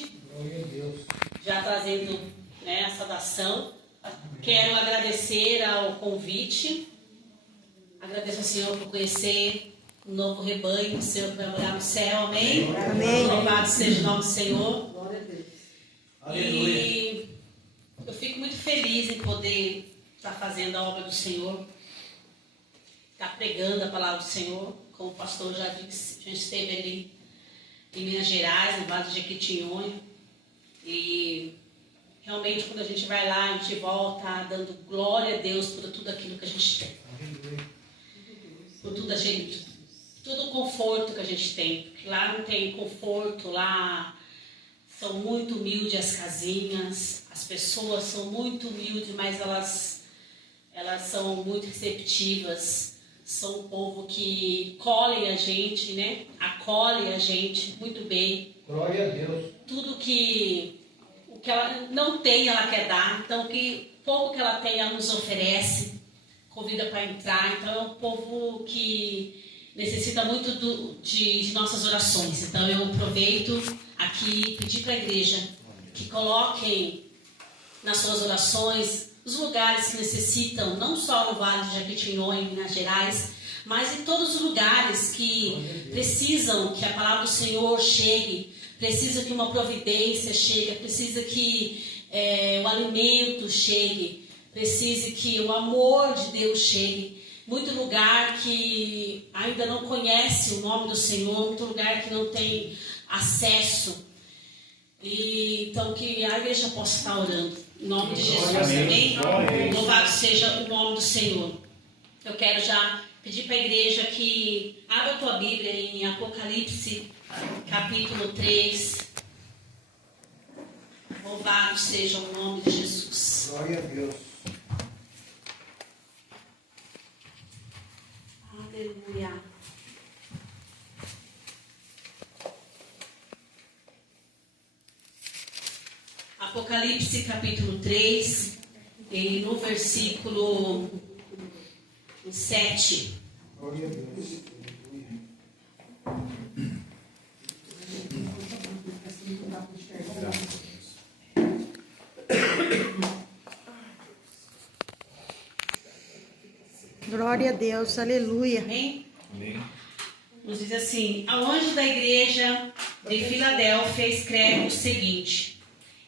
Glória a Deus. Já trazendo, a saudação. Quero agradecer ao convite. Agradeço ao Senhor por conhecer um novo rebanho, o Senhor que vai morar no céu, amém? Amém. Louvado seja o nome do Senhor. Glória a Deus. E eu fico muito feliz em poder estar fazendo a obra do Senhor, estar pregando a palavra do Senhor, como o pastor já disse. A gente esteve ali em Minas Gerais, no Vale de Jequitinhonha, e realmente quando a gente vai lá, a gente volta dando glória a Deus por tudo aquilo que a gente tem. Por todo o conforto que a gente tem. Porque lá não tem conforto, lá são muito humildes as casinhas, as pessoas são muito humildes, mas elas são muito receptivas. São um povo que colhe a gente, acolhe a gente muito bem. Glória a Deus. Tudo o que ela não tem, ela quer dar. Então, o pouco que ela tem, ela nos oferece. Convida para entrar. Então, é um povo que necessita muito de nossas orações. Então, eu aproveito aqui e pedir para a igreja que coloquem nas suas orações os lugares que necessitam, não só no Vale de Jequitinhonha, em Minas Gerais, mas em todos os lugares que precisam que a palavra do Senhor chegue, precisa que uma providência chegue, precisa que o alimento chegue, precisa que o amor de Deus chegue. Muito lugar que ainda não conhece o nome do Senhor, muito lugar que não tem acesso. E, então, que a igreja possa estar orando. Em nome de Jesus, amém? Louvado seja o nome do Senhor. Eu quero já pedir para a igreja que abra a tua Bíblia em Apocalipse, capítulo 3. Louvado seja o nome de Jesus. Glória a Deus. Aleluia. Apocalipse capítulo 3, e no versículo 7. Glória a Deus. Glória a Deus, aleluia. Amém? Amém. Nos diz assim: ao anjo da igreja de Filadélfia escreve o seguinte: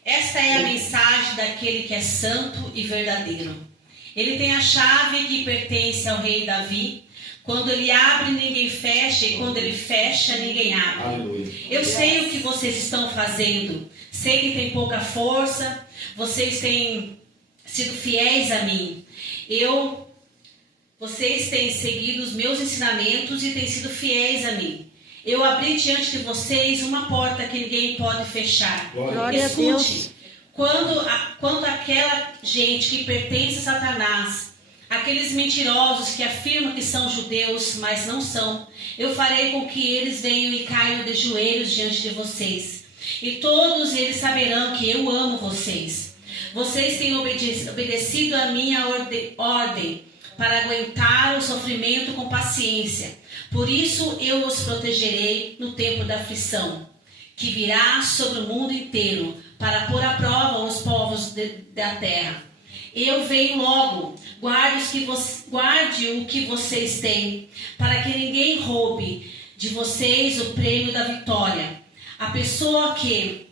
esta é a mensagem daquele que é santo e verdadeiro. Ele tem a chave que pertence ao rei Davi. Quando ele abre, ninguém fecha, e quando ele fecha, ninguém abre. Aleluia. Eu sei o que vocês estão fazendo. Sei que tem pouca força. Vocês têm sido fiéis a mim. Vocês têm seguido os meus ensinamentos e têm sido fiéis a mim. Eu abri diante de vocês uma porta que ninguém pode fechar. Glória Escute, a Deus. Quando aquela gente que pertence a Satanás, aqueles mentirosos que afirmam que são judeus, mas não são, eu farei com que eles venham e caiam de joelhos diante de vocês. E todos eles saberão que eu amo vocês. Vocês têm obedecido a minha ordem para aguentar o sofrimento com paciência. Por isso eu os protegerei no tempo da aflição, que virá sobre o mundo inteiro, para pôr à prova os povos da terra. Eu venho logo. Guarde o que vocês têm, para que ninguém roube de vocês o prêmio da vitória. A pessoa que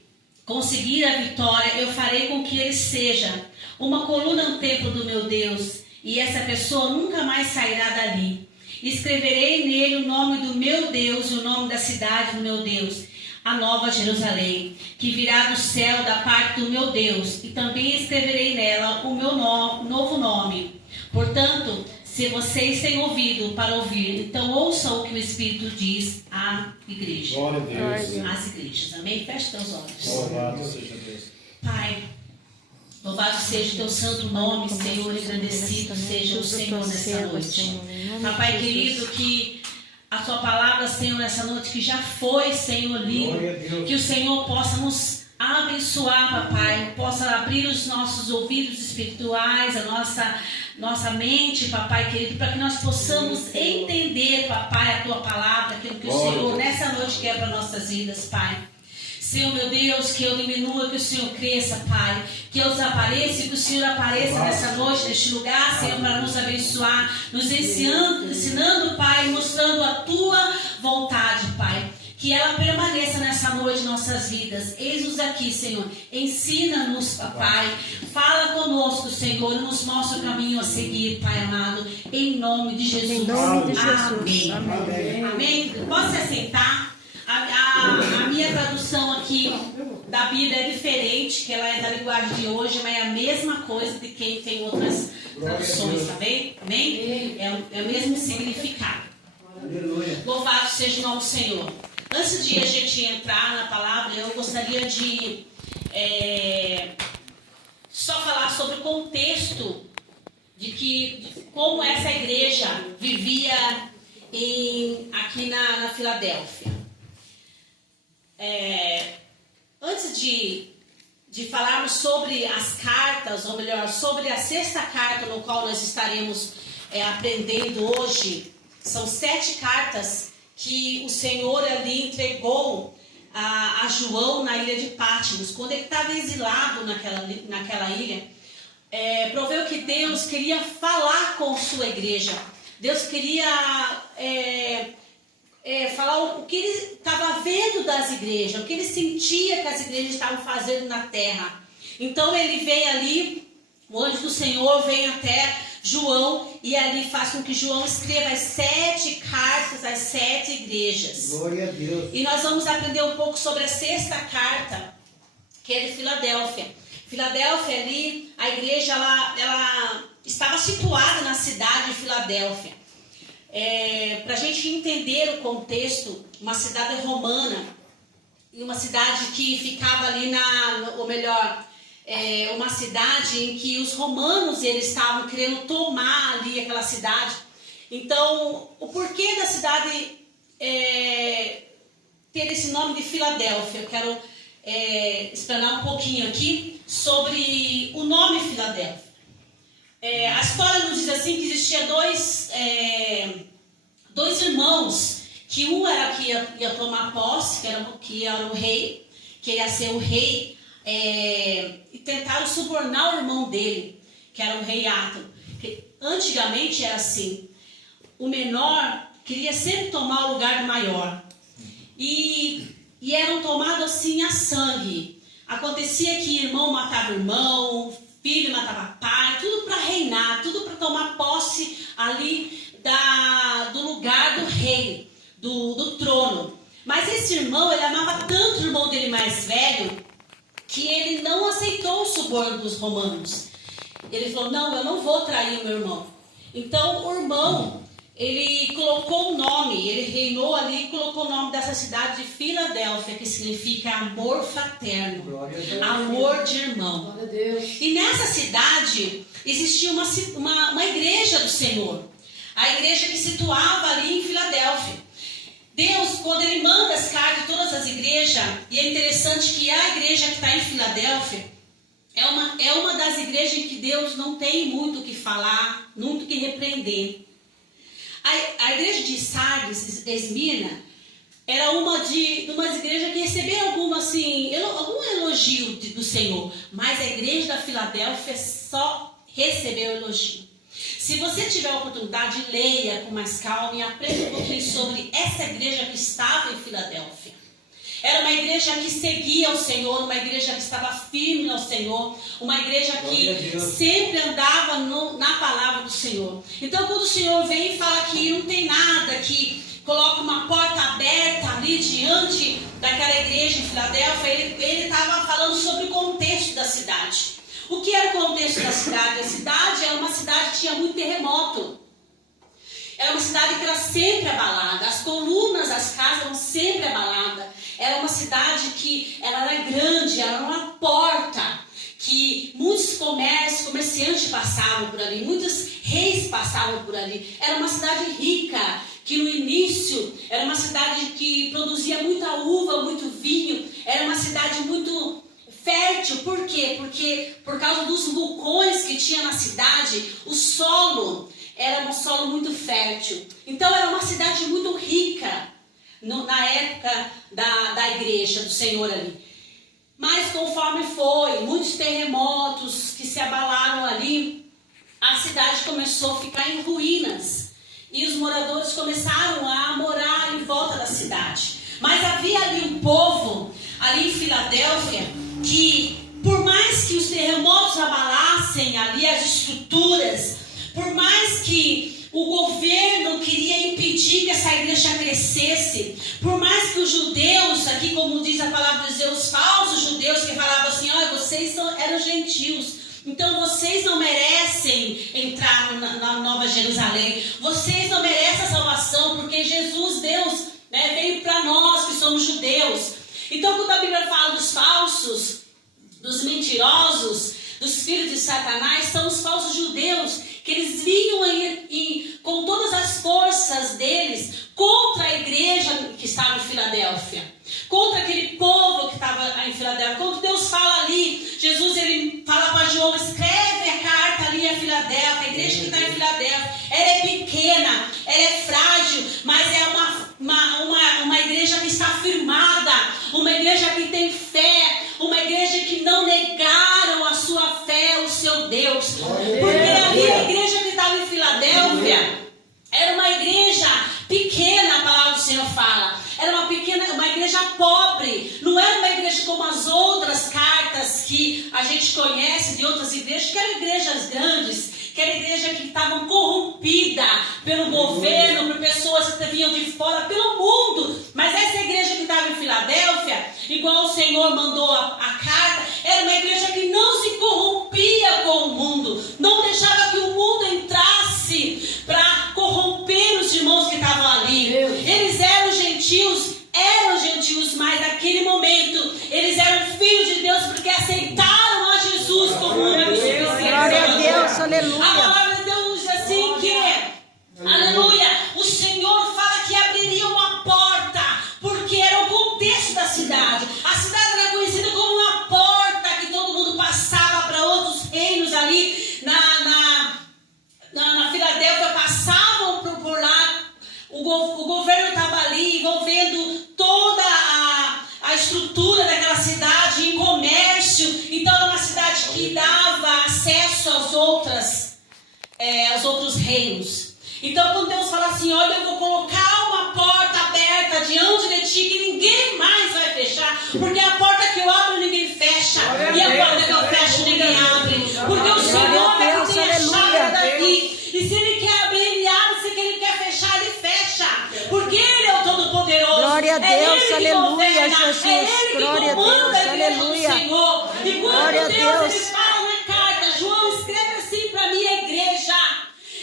conseguir a vitória, eu farei com que ele seja uma coluna no templo do meu Deus, e essa pessoa nunca mais sairá dali. Escreverei nele o nome do meu Deus e o nome da cidade do meu Deus, a Nova Jerusalém, que virá do céu da parte do meu Deus, e também escreverei nela o meu novo nome. Portanto, se vocês têm ouvido para ouvir, então ouçam o que o Espírito diz à igreja. Glória a Deus. Às igrejas, amém? Feche teus olhos. Louvado seja Deus. Pai, louvado seja o teu santo nome, Senhor, engrandecido seja o Senhor nessa noite. Papai querido, que a tua palavra, Senhor, nessa noite, que já foi, Senhor, lido, que o Senhor possa nos abençoar, papai, possa abrir os nossos ouvidos espirituais, a nossa mente, papai querido, para que nós possamos entender, papai, a tua palavra, aquilo que o Senhor nessa noite quer para nossas vidas, pai. Senhor, meu Deus, que eu diminua, que o Senhor cresça, Pai. Que eu desapareça e que o Senhor apareça nessa noite, neste lugar, Senhor, para nos abençoar, nos ensinando, Pai, mostrando a Tua vontade, Pai. Que ela permaneça nessa noite em nossas vidas. Eis-nos aqui, Senhor. Ensina-nos, Pai. Fala conosco, Senhor. E nos mostra o caminho a seguir, Pai amado. Em nome de Jesus. Em nome de Jesus. Amém. Amém. Amém. Pode se assentar. A minha tradução aqui da Bíblia é diferente, que ela é da linguagem de hoje, mas é a mesma coisa de quem tem outras traduções, tá bem? Amém? É o mesmo significado. Aleluia. Louvado seja o nome do Senhor. Antes de a gente entrar na palavra, eu gostaria de só falar sobre o contexto de como essa igreja vivia aqui na Filadélfia. Antes de falarmos sobre as cartas, ou melhor, sobre a sexta carta no qual nós estaremos aprendendo hoje, são 7 cartas que o Senhor ali entregou a João na ilha de Patmos. Quando ele estava exilado naquela ilha, proveu que Deus queria falar com sua igreja. Deus queria falar o que ele estava vendo das igrejas, o que ele sentia que as igrejas estavam fazendo na terra. Então ele vem ali, o anjo do Senhor vem até João e ali faz com que João escreva as 7 cartas às 7 igrejas. Glória a Deus. E nós vamos aprender um pouco sobre a sexta carta, que é de Filadélfia. Filadélfia ali, a igreja ela estava situada na cidade de Filadélfia. Para a gente entender o contexto, uma cidade romana e uma cidade que ficava ali uma cidade em que os romanos eles estavam querendo tomar ali aquela cidade. Então, o porquê da cidade ter esse nome de Filadélfia? Eu quero explanar um pouquinho aqui sobre o nome Filadélfia. A história nos diz assim que existia dois irmãos, que um era que ia tomar posse, que era o rei, que ia ser o rei, e tentaram subornar o irmão dele, que era o rei Átalo. Antigamente era assim, o menor queria sempre tomar o lugar do maior, e eram tomados assim a sangue. Acontecia que irmão matava irmão, filho matava pai, tudo para reinar, tudo para tomar posse ali do lugar do rei, do trono. Mas esse irmão, ele amava tanto o irmão dele mais velho, que ele não aceitou o suborno dos romanos. Ele falou, não, eu não vou trair o meu irmão. Então o irmão, ele colocou o nome, ele reinou ali e colocou o nome dessa cidade de Filadélfia, que significa amor fraterno, amor de irmão. Glória a Deus. E nessa cidade existia uma igreja do Senhor, a igreja que situava ali em Filadélfia. Deus, quando ele manda as cartas a todas as igrejas, e é interessante que a igreja que está em Filadélfia é uma das igrejas em que Deus não tem muito o que falar, muito o que repreender. A igreja de Sardes, Esmirna, era uma das igrejas que receberam algum elogio do Senhor, mas a igreja da Filadélfia só recebeu elogio. Se você tiver a oportunidade, leia com mais calma e aprenda um pouquinho sobre essa igreja que estava em Filadélfia. Era uma igreja que seguia o Senhor, uma igreja que estava firme ao Senhor, uma igreja que sempre andava na palavra do Senhor. Então, quando o Senhor vem e fala que não tem nada, que coloca uma porta aberta ali diante daquela igreja em Filadélfia, ele estava falando sobre o contexto da cidade. O que era o contexto da cidade? A cidade era uma cidade que tinha muito terremoto. Era uma cidade que era sempre abalada. As colunas das casas eram sempre abaladas. Era uma cidade que ela era grande, era uma porta que muitos comerciantes passavam por ali, muitos reis passavam por ali. Era uma cidade rica, que no início era uma cidade que produzia muita uva, muito vinho. Era uma cidade muito fértil. Por quê? Porque por causa dos vulcões que tinha na cidade, o solo era um solo muito fértil. Então era uma cidade muito rica na época da igreja do Senhor ali. conforme foi, muitos terremotos que se abalaram ali, a cidade começou a ficar em ruínas. E os moradores começaram a morar em volta da cidade. Mas havia ali um povo, ali em Filadélfia, que por mais que os terremotos abalassem ali as estruturas, por mais que o governo queria impedir que essa igreja crescesse, por mais que os judeus, aqui como diz a palavra de Deus, os falsos judeus que falavam assim, olha, vocês eram gentios, então vocês não merecem entrar na Nova Jerusalém, vocês não merecem a salvação, porque Jesus, Deus, né, veio para nós que somos judeus. Então quando a Bíblia fala dos falsos, dos mentirosos, dos filhos de Satanás, são os falsos judeus, que eles vinham com todas as forças deles contra a igreja que estava em Filadélfia, contra aquele povo que estava em Filadélfia. Quando Deus fala ali, Jesus ele fala para João, escreve a carta ali a Filadélfia, a igreja que está em Filadélfia, ela é pequena, ela é frágil, mas é uma igreja que está firmada, uma igreja que tem fé, uma igreja que não negaram a sua fé, o seu Deus. Porque ali a igreja que estava em Filadélfia era uma igreja pequena, a palavra do Senhor fala. Era uma igreja pobre. Não era uma igreja como as outras cartas que a gente conhece de outras igrejas, que eram igrejas grandes, que era igreja que estavam corrompida pelo governo, por pessoas que vinham de fora, pelo mundo. Mas essa igreja que estava em Filadélfia, igual o Senhor mandou a carta, era uma igreja que não se corrompia com o mundo, não deixava que o mundo entrasse para corromper os irmãos que estavam ali. Eles eram gentios, mas naquele momento eles eram filhos de Deus porque aceitaram a Jesus como único e suficiente. Glória a Deus, A aleluia. palavra de Deus diz assim que, aleluia, o Senhor fala que abriria uma porta, porque era o contexto da cidade. A cidade era conhecida como uma porta que todo mundo passava para outros reinos ali na Filadélfia, passavam por lá. O governo estava ali envolvendo toda a estrutura daquela cidade em comércio. Então era uma cidade que dava acesso aos outros reinos. Então quando Deus fala assim, olha, eu vou colocar uma porta aberta diante de ti que ninguém mais vai fechar, porque a porta que eu abro ninguém fecha, e a porta que eu fecho ninguém abre, porque o Senhor é que tem a chave daqui. E se Ele quer abrir, Ele abre. Se Ele quer fechar, Ele fecha. Porque Ele é o Todo-Poderoso. Glória a Deus, Ele aleluia, governa, Jesus. É Ele Glória que a comanda Deus, a igreja aleluia. do Senhor. E Glória a quando Deus Deus. Ele fala na carta, João, escreve assim para a minha igreja,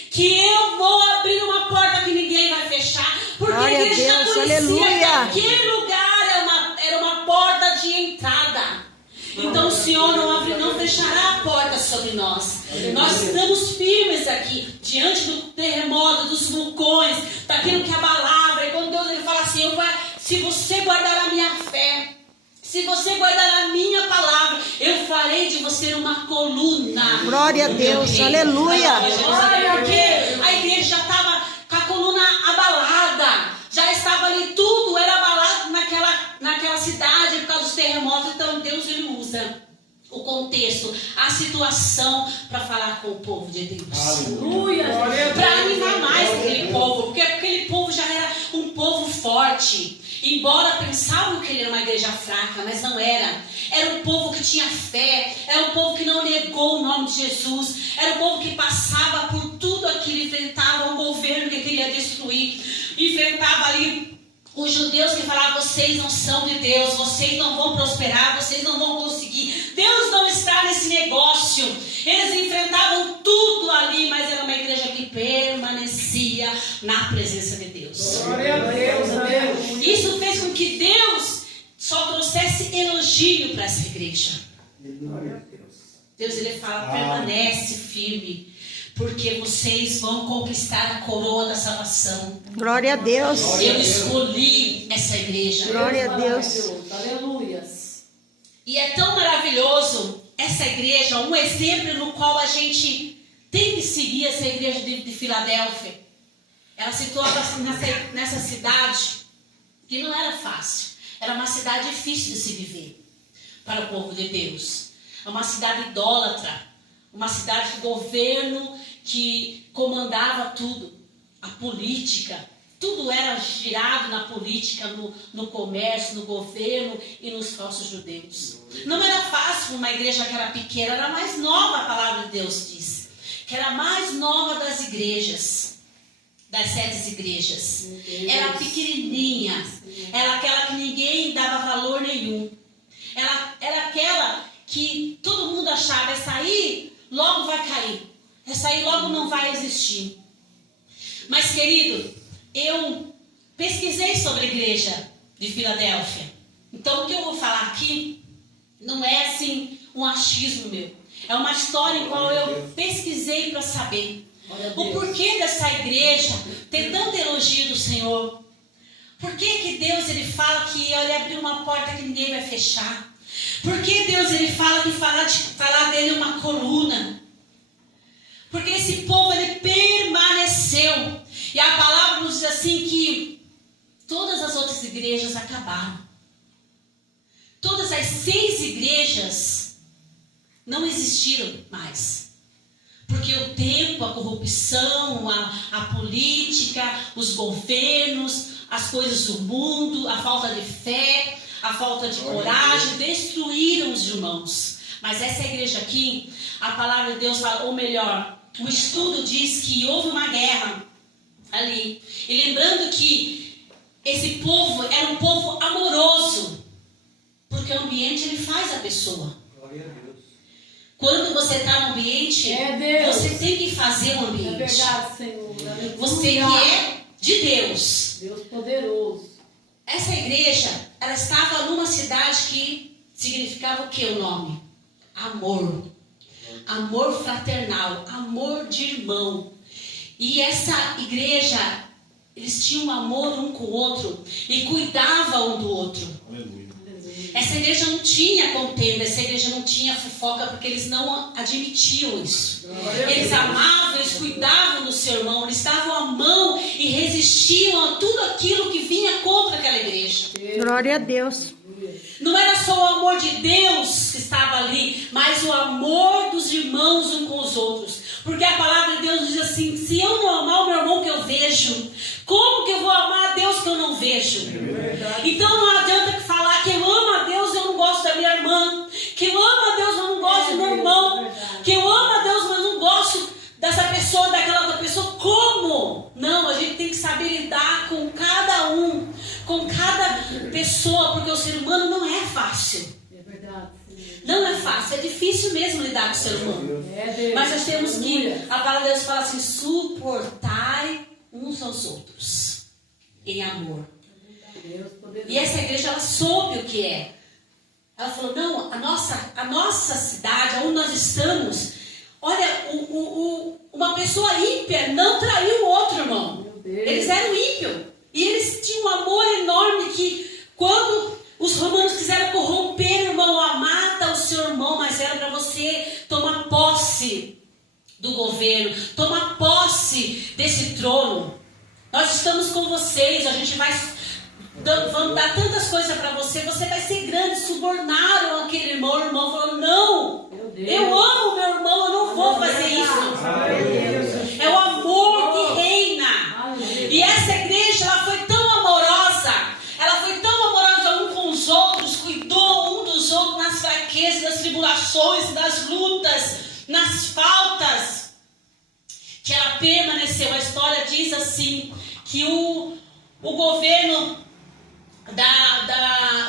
que eu vou abrir uma porta que ninguém vai fechar. Porque Glória a a igreja Deus, conhecia aleluia. que aquele lugar era uma porta de entrada. Então o Senhor não fechará a porta sobre nós. Nós estamos firmes aqui, diante do terremoto, dos vulcões, daquilo que abalava. E quando Deus ele fala assim, se você guardar a minha fé, se você guardar a minha palavra, eu farei de você uma coluna. Glória a Deus, aleluia. Porque a igreja já estava com a coluna abalada. Já estava ali, tudo era abalado naquela cidade por causa dos terremotos. Então Deus ele usa o contexto, a situação para falar com o povo de Deus. Aleluia! Para animar mais aquele povo, porque aquele povo já era um povo forte. Embora pensavam que ele era uma igreja fraca, mas não era. Era um povo que tinha fé, era um povo que não negou o nome de Jesus, era um povo que passava por tudo aquilo, enfrentava um governo que queria destruir, enfrentava ali os judeus que falavam, vocês não são de Deus, vocês não vão prosperar, vocês não vão conseguir, Deus não está nesse negócio. Eles enfrentavam tudo ali, mas era uma igreja que permanecia na presença de Deus. Glória a Deus, amém. Isso fez com que Deus só trouxesse elogio para essa igreja. Glória a Deus. Deus ele fala, permanece firme, porque vocês vão conquistar a coroa da salvação. Glória a Deus. Eu escolhi essa igreja. Glória a Deus. Aleluias. E é tão maravilhoso essa igreja, um exemplo no qual a gente tem que seguir essa igreja de Filadélfia. Ela se situava nessa cidade que não era fácil. Era uma cidade difícil de se viver. para o povo de Deus. É uma cidade idólatra, uma cidade de governo que comandava tudo, a política. Tudo era girado na política, no comércio, no governo e nos falsos judeus. Não era fácil uma igreja que era pequena, era a mais nova, a palavra de Deus diz. Que era a mais nova das igrejas, das 7 igrejas. Era pequenininha, era aquela que ninguém dava valor nenhum. Era aquela que todo mundo achava, essa aí logo vai cair. Essa aí logo não vai existir. Mas, querido, eu pesquisei sobre a igreja de Filadélfia. Então, o que eu vou falar aqui não é assim um achismo meu. É uma história em qual eu pesquisei para saber o porquê dessa igreja ter tanto elogio do Senhor. Por que Deus ele fala que ele abriu uma porta que ninguém vai fechar? Por que Deus ele fala que falar dele é uma coluna? Porque esse povo ele permaneceu. E a palavra nos diz assim que todas as outras igrejas acabaram. Todas as 6 igrejas não existiram mais. Porque o tempo, a corrupção, a política, os governos, as coisas do mundo, a falta de fé, a falta de coragem, destruíram os irmãos. Mas essa igreja aqui, a palavra de Deus fala, ou melhor, o estudo diz que houve uma guerra ali. E lembrando que esse povo era um povo amoroso. Porque o ambiente ele faz a pessoa. Glória a Deus. Quando você está no ambiente, você tem que fazer o ambiente. É verdade, Senhor. Você que é de Deus. Deus poderoso. Essa igreja, ela estava numa cidade que significava o que o nome? Amor. Amor fraternal, amor de irmão. E essa igreja, eles tinham amor um com o outro e cuidavam um do outro. Aleluia. Essa igreja não tinha contenda, essa igreja não tinha fofoca, porque eles não admitiam isso. Eles amavam, eles cuidavam do seu irmão, eles estavam à mão e resistiam a tudo aquilo que vinha contra aquela igreja. Glória a Deus. Não era só o amor de Deus que estava ali, mas o amor dos irmãos uns com os outros. Porque a palavra de Deus diz assim, se eu não amar o meu irmão que eu vejo, como que eu vou amar a Deus que eu não vejo? Então não adianta falar que eu amo a Deus e eu não gosto da minha irmã, que eu amo a Deus mas não gosto do meu irmão, que eu amo a Deus mas não gosto dessa pessoa, daquela outra pessoa. Como? Não, a gente tem que saber lidar com cada um, com cada pessoa, porque o ser humano não é fácil. É verdade, Senhor. Não é fácil, é difícil mesmo lidar com o ser humano. Mas nós temos que, a palavra de Deus fala assim, suportai uns aos outros em amor. Deus poderoso. E essa igreja, ela soube o que é. Ela falou, não, a nossa cidade, onde nós estamos, olha, uma pessoa ímpia não traiu o outro, irmão. Eles eram ímpios. E eles tinham um amor enorme que quando os romanos quiseram corromper o irmão, mata o seu irmão, mas era para você tomar posse do governo, tomar posse desse trono. Nós estamos com vocês, a gente vamos dar tantas coisas para você, você vai ser grande. Subornaram aquele irmão, o irmão falou, não, eu amo meu irmão, eu não vou fazer isso. É o amor que reina. E essa igreja, ela foi tão amorosa, um com os outros, cuidou um dos outros nas fraquezas, nas tribulações, nas lutas, nas faltas, que ela permaneceu. A história diz assim, que o governo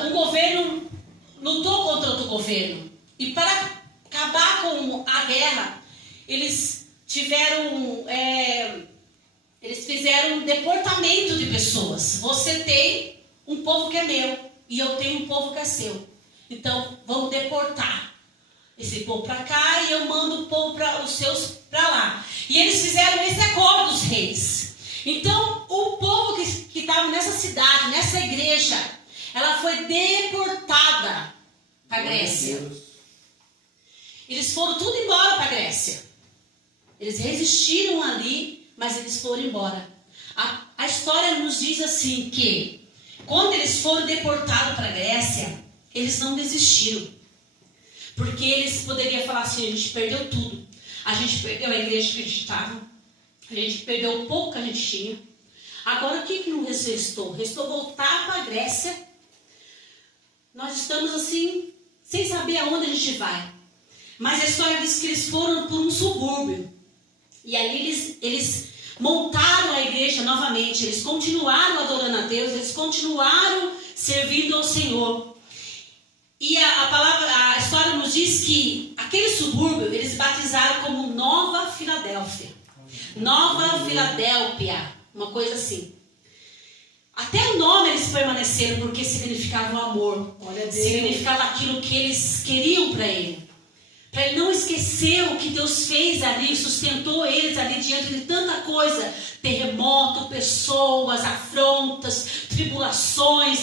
um governo lutou contra outro governo, e para acabar com a guerra, eles fizeram um deportamento de pessoas. Você tem um povo que é meu e eu tenho um povo que é seu, então vamos deportar esse povo para cá e eu mando o povo os seus para lá. E eles fizeram esse acordo dos reis. Então o povo que estava nessa cidade, nessa igreja, ela foi deportada para a Grécia. Eles foram tudo embora para a Grécia. Eles resistiram ali, mas eles foram embora. A história nos diz assim que quando eles foram deportados para a Grécia, eles não desistiram. Porque eles poderiam falar assim: a gente perdeu tudo. A gente perdeu a igreja que a gente estava. A gente perdeu o pouco que a gente tinha. Agora o que não restou? Restou voltar para a Grécia. Nós estamos assim, sem saber aonde a gente vai. Mas a história diz que eles foram por um subúrbio. E ali eles montaram a igreja novamente. Eles continuaram adorando a Deus. Eles continuaram servindo ao Senhor. E a história nos diz que aquele subúrbio eles batizaram como Nova Filadélfia. Nova Filadélfia, uma coisa assim. Até o nome eles permaneceram porque significava o amor. Significava aquilo que eles queriam para ele. Para ele não esquecer o que Deus fez ali, sustentou eles ali diante de tanta coisa. Terremoto, pessoas, afrontas, tribulações,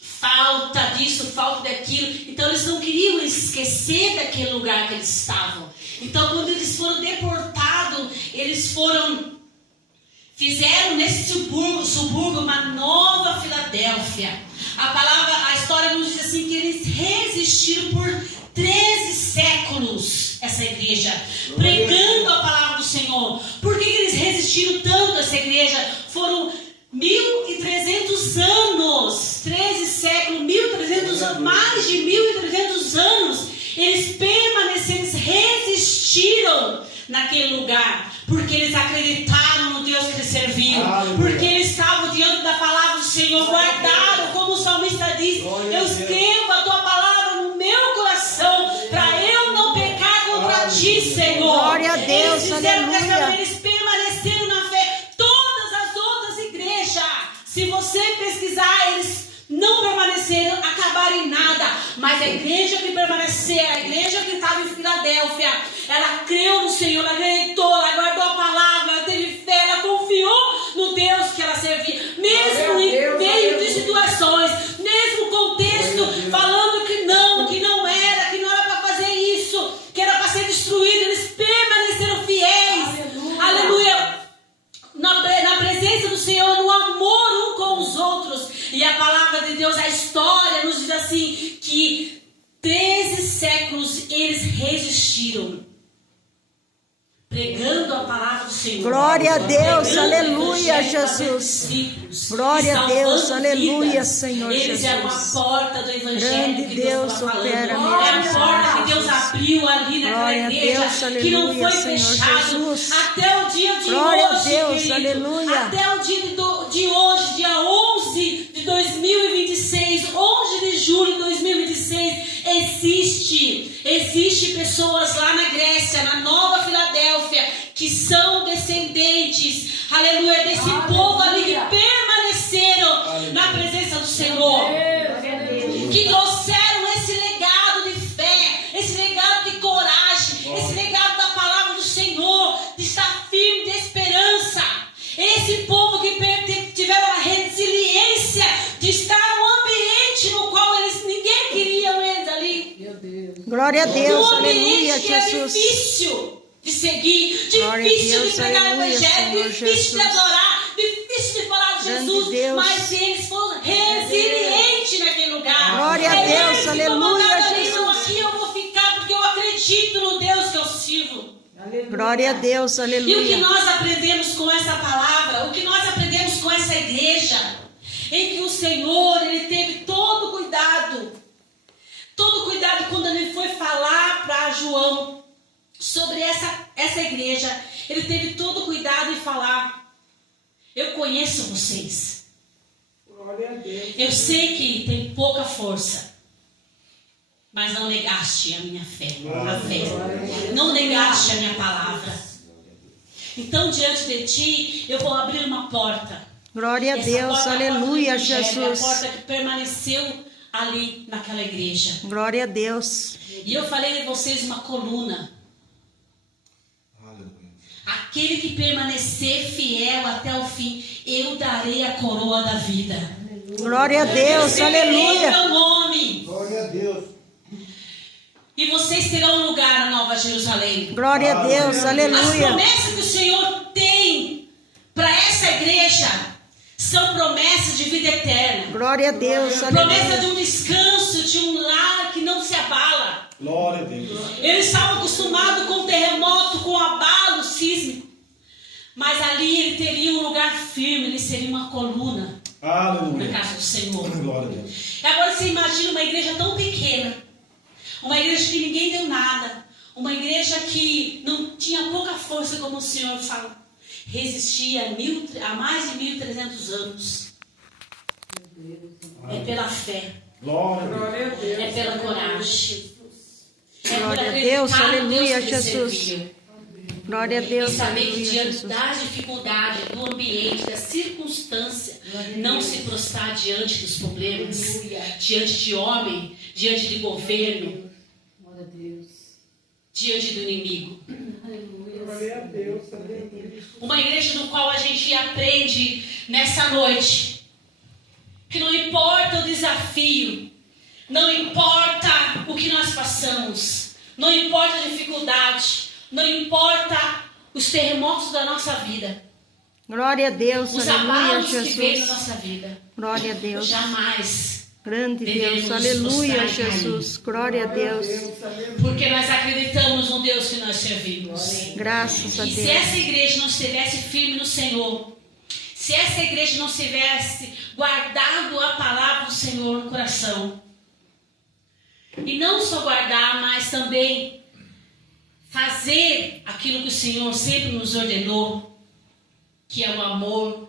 falta disso, falta daquilo. Então eles não queriam esquecer daquele lugar que eles estavam. Então quando eles foram deportados, eles fizeram nesse subúrbio uma Nova Filadélfia. A história nos diz assim que eles resistiram por 13 séculos, essa igreja, pregando a palavra do Senhor. Por que eles resistiram tanto a essa igreja? Foram 1.300 anos, 13 séculos, 1.300 anos, mais de 1.300 anos, eles permaneceram, eles resistiram naquele lugar, porque eles acreditaram no Deus que eles serviam, porque eles estavam diante da palavra do Senhor, guardaram, como o salmista diz: eu escrevo a tua palavra no meu coração, para eu não pecar contra ti, Senhor. Glória a Deus, eles fizeram aleluia. eles permaneceram na fé. Todas as outras igrejas, se você pesquisar, eles não permaneceram, acabaram em nada. Mas a igreja que permaneceu, a igreja que estava em Filadélfia, ela creu no Senhor, ela acreditou, ela guardou a palavra, ela teve fé, ela confiou no Deus que ela servia. Mesmo em meio de situações, mesmo contexto, falando que não era para fazer isso, que era para ser destruído, eles permaneceram fiéis. Aleluia. Na presença do Senhor, no amor um com os outros. E a palavra de Deus, a história nos diz assim, que 13 séculos eles resistiram, pregando a palavra do Senhor. Glória a Deus, pregando aleluia, o evangelho para Jesus. discípulos, Glória a Deus, salvando aleluia, vidas. Senhor Eles eram a Jesus. porta do evangelho Grande que Deus, Deus estava falando. opera É mesmo, a porta Senhor que Deus Jesus. abriu ali naquela Glória a igreja, Deus, que não aleluia, foi Senhor fechado Jesus. até o dia de Glória a hoje, Deus, querido. aleluia. Até o dia de hoje, dia 11 de 2026, 11 de julho de 2026, existe pessoas lá na Grécia, na Nova Filadélfia, que são descendentes, aleluia, desse povo ali que permaneceram na presença do Senhor, que trouxeram esse legado de fé, esse legado de coragem, esse legado da palavra do Senhor, de estar firme, de esperança. Esse povo que tiveram a resiliência de estar num ambiente no qual ninguém queria eles ali. Meu Deus. Glória a Deus, Um aleluia, ambiente que é Jesus. difícil de seguir, Glória a difícil Deus, de pregar o aleluia, evangelho, Senhor difícil de Jesus. adorar, difícil de falar de Grande Jesus, Deus. mas eles foram resilientes naquele lugar. Glória a Deus, Eles que aleluia, mandaram ali, Jesus. não, aqui eu vou ficar porque eu acredito no Deus que eu sirvo. Glória a Deus, E o que aleluia. nós aprendemos com essa palavra, o que nós aprendemos com essa igreja, em que o Senhor, Ele teve todo cuidado quando Ele foi falar para João sobre essa igreja. Ele teve todo cuidado em falar: eu conheço vocês, eu sei que tem pouca força, mas não negaste a minha fé, não negaste a minha palavra. Então, diante de ti, eu vou abrir uma porta. Glória a Essa Deus, porta é a porta do aleluia, Evangelho, Jesus. É a porta que permaneceu ali naquela igreja. Glória a Deus. E eu falei de vocês uma coluna. Aquele que permanecer fiel até o fim, eu darei a coroa da vida. Glória a Deus, Escreverei aleluia. meu nome. Glória a Deus. E vocês terão um lugar na Nova Jerusalém. Glória a Deus, As aleluia. promessas que o Senhor tem para essa igreja são promessas de vida eterna. Glória a Deus, Promessa de aleluia. um descanso, de um lar que não se abala. Glória a Deus. Eles estavam acostumados com terremoto, com abalo sísmico. Mas ali ele teria um lugar firme, ele seria uma coluna Aleluia. na casa do Senhor. Glória a Deus. E agora você imagina uma igreja tão pequena, uma igreja que ninguém deu nada, uma igreja que não tinha pouca força, como o Senhor fala, resistia a mais de 1.300 anos. É pela fé, Glória a Deus. é pela coragem, é por Glória a acreditar Deus, no aleluia, Deus que Jesus. serviu. Glória a Deus, E saber que aleluia, diante Jesus. da dificuldade, do ambiente, da circunstância, não se prostrar diante dos problemas, diante de homem, diante de governo, Glória a Deus. diante do inimigo. Aleluia. Glória a Deus. Aleluia. Uma igreja no qual a gente aprende nessa noite que não importa o desafio, não importa o que nós passamos, não importa a dificuldade, não importa os terremotos da nossa vida, Glória a Deus, os aleluia, abalos que vêm na Jesus. nossa vida, Glória a Deus. jamais, Grande Deus, Devemos aleluia, nos prostrar e Jesus. Glória a Deus. porque nós acreditamos no Deus que nós servimos. Graças a E se Deus. essa igreja não estivesse firme no Senhor, se essa igreja não tivesse guardado a palavra do Senhor no coração, e não só guardar, mas também fazer aquilo que o Senhor sempre nos ordenou, que é o amor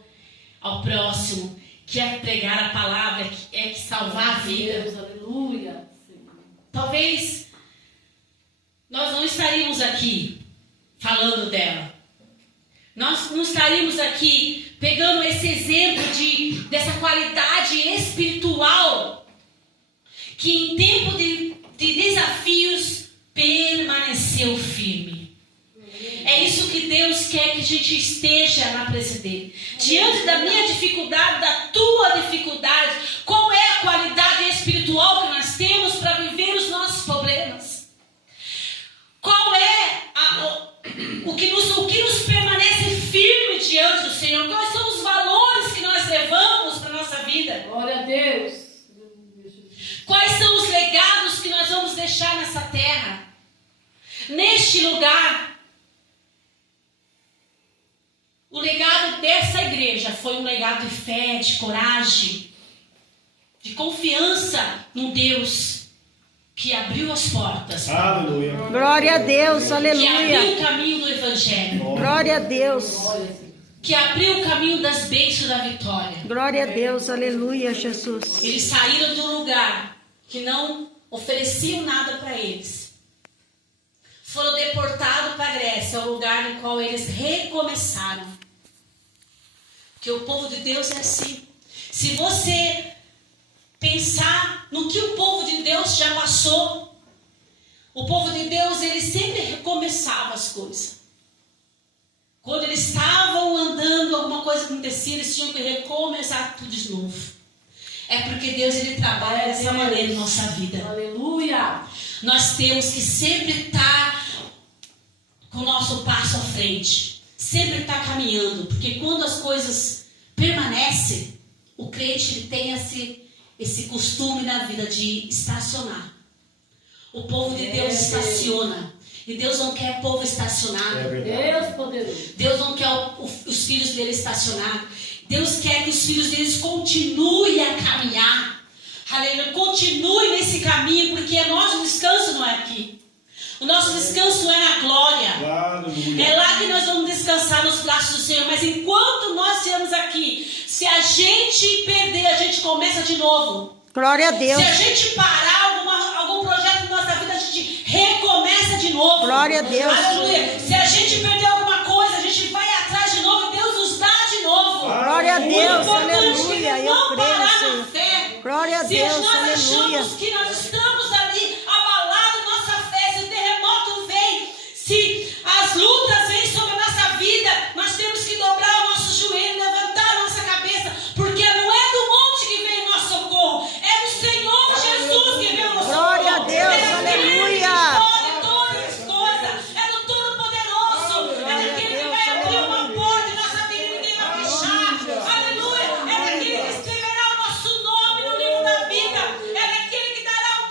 ao próximo, que é pregar a palavra, que é salvar a vida. Deus, aleluia. Senhor. Talvez nós não estaríamos aqui falando dela. Nós não estaríamos aqui pegando esse exemplo dessa qualidade espiritual que em tempo de desafios permaneceu firme. É isso que Deus quer que a gente esteja na presença dele. Diante da minha dificuldade, da tua dificuldade, qual é a qualidade espiritual que nós temos para viver os nossos problemas? Qual é o que nos permanece firme diante do Senhor? Quais são os valores que nós levamos para a nossa vida? Glória a Deus. Quais são os legados que nós vamos deixar nessa terra? Neste lugar, o legado dessa igreja foi um legado de fé, de coragem, de confiança no Deus que abriu as portas, Aleluia. Glória a Deus, que abriu aleluia. o caminho do Evangelho, Glória a Deus. que abriu o caminho das bênçãos da vitória. Glória a Deus, aleluia, Jesus. Eles saíram de um lugar que não ofereciam nada para eles. Foram deportados para a Grécia, o lugar no qual eles recomeçaram. Porque o povo de Deus é assim. Se você pensar no que o povo de Deus já passou, o povo de Deus, ele sempre recomeçava as coisas. Quando eles estavam andando, alguma coisa acontecia, eles tinham que recomeçar tudo de novo. É porque Deus, ele trabalha dessa maneira na nossa vida. Aleluia. Nós temos que sempre estar com o nosso passo à frente. Sempre estar caminhando. Porque quando as coisas permanecem, o crente ele tem esse costume na vida de estacionar. O povo de Deus estaciona. E Deus não quer povo estacionado. É verdade. Deus poderoso. Deus não quer os filhos dele estacionados. Deus quer que os filhos deles continuem a caminhar. Aleluia. Continue nesse caminho, porque o nosso descanso não é aqui. O nosso descanso é na glória. Aleluia. É lá que nós vamos descansar nos braços do Senhor. Mas enquanto nós estivermos aqui, se a gente perder, a gente começa de novo. Glória a Deus. Se a gente parar algum projeto na nossa vida, a gente recomeça de novo. Glória a Deus. Aleluia. Se a gente perder alguma coisa, a gente vai atrás de novo e Deus nos dá de novo. Glória a O Deus, importante aleluia. é Eu não creio, parar na Senhor. fé. Glória a Se Deus, nós aleluia. achamos que nós estamos ali abalados nossa fé, se o terremoto vem, se as lutas vêm sobre a nossa vida, nós temos que dobrar o nosso joelho, levantar a nossa cabeça, porque não é do monte que vem o nosso socorro, é do Senhor Jesus que vem o nosso socorro. Glória a Deus, É daquele aleluia. que pode todas as coisas, é do Todo-Poderoso, é daquele que vai abrir uma porta e nossa vida ninguém vai fechar. Aleluia. É daquele que escreverá o nosso nome no livro da vida, é daquele que dará o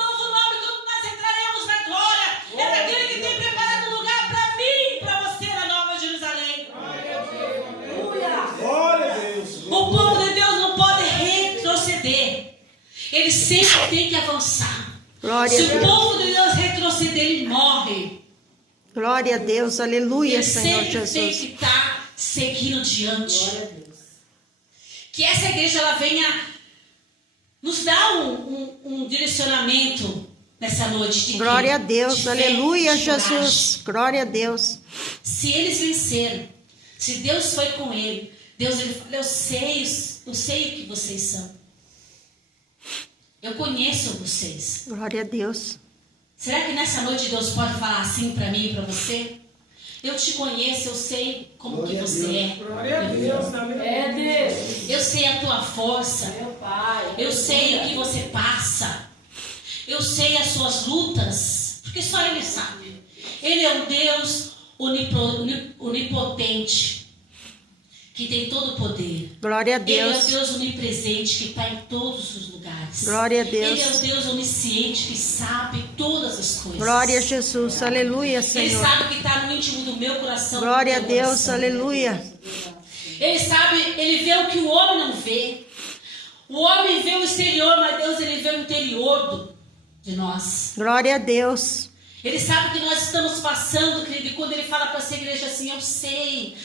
tem que avançar. Glória Se a o Deus. povo de Deus retroceder, ele morre. Glória a Deus. Aleluia, Ele Senhor sempre tem Jesus. que estar seguindo diante. Glória a Deus. Que essa igreja ela venha nos dar um direcionamento nessa noite. De Glória a quê? Deus. De fé, Aleluia, de coragem. Jesus. Glória a Deus. Se eles venceram, se Deus foi com ele, Deus ele fala, eu sei o que vocês são. Eu conheço vocês. Glória a Deus. Será que nessa noite Deus pode falar assim para mim e para você? Eu te conheço, eu sei como que você é. Glória a Deus. É Deus. Eu sei a tua força. Meu Pai. Eu sei o que você passa. Eu sei as suas lutas. Porque só Ele sabe. Ele é um Deus onipotente. Que tem todo o poder. Glória a Ele é o Deus. Deus onipresente que está em todos os lugares. Glória a Deus. Ele é o Deus onisciente que sabe todas as coisas. Glória a Jesus. Aleluia, Ele Senhor. sabe o que está no íntimo do meu coração. Glória a do teu Deus. coração. Aleluia. Ele sabe, ele vê o que o homem não vê. O homem vê o exterior, mas Deus ele vê o interior de nós. Glória a Deus. Ele sabe o que nós estamos passando, querido, e quando ele fala para essa igreja assim, eu sei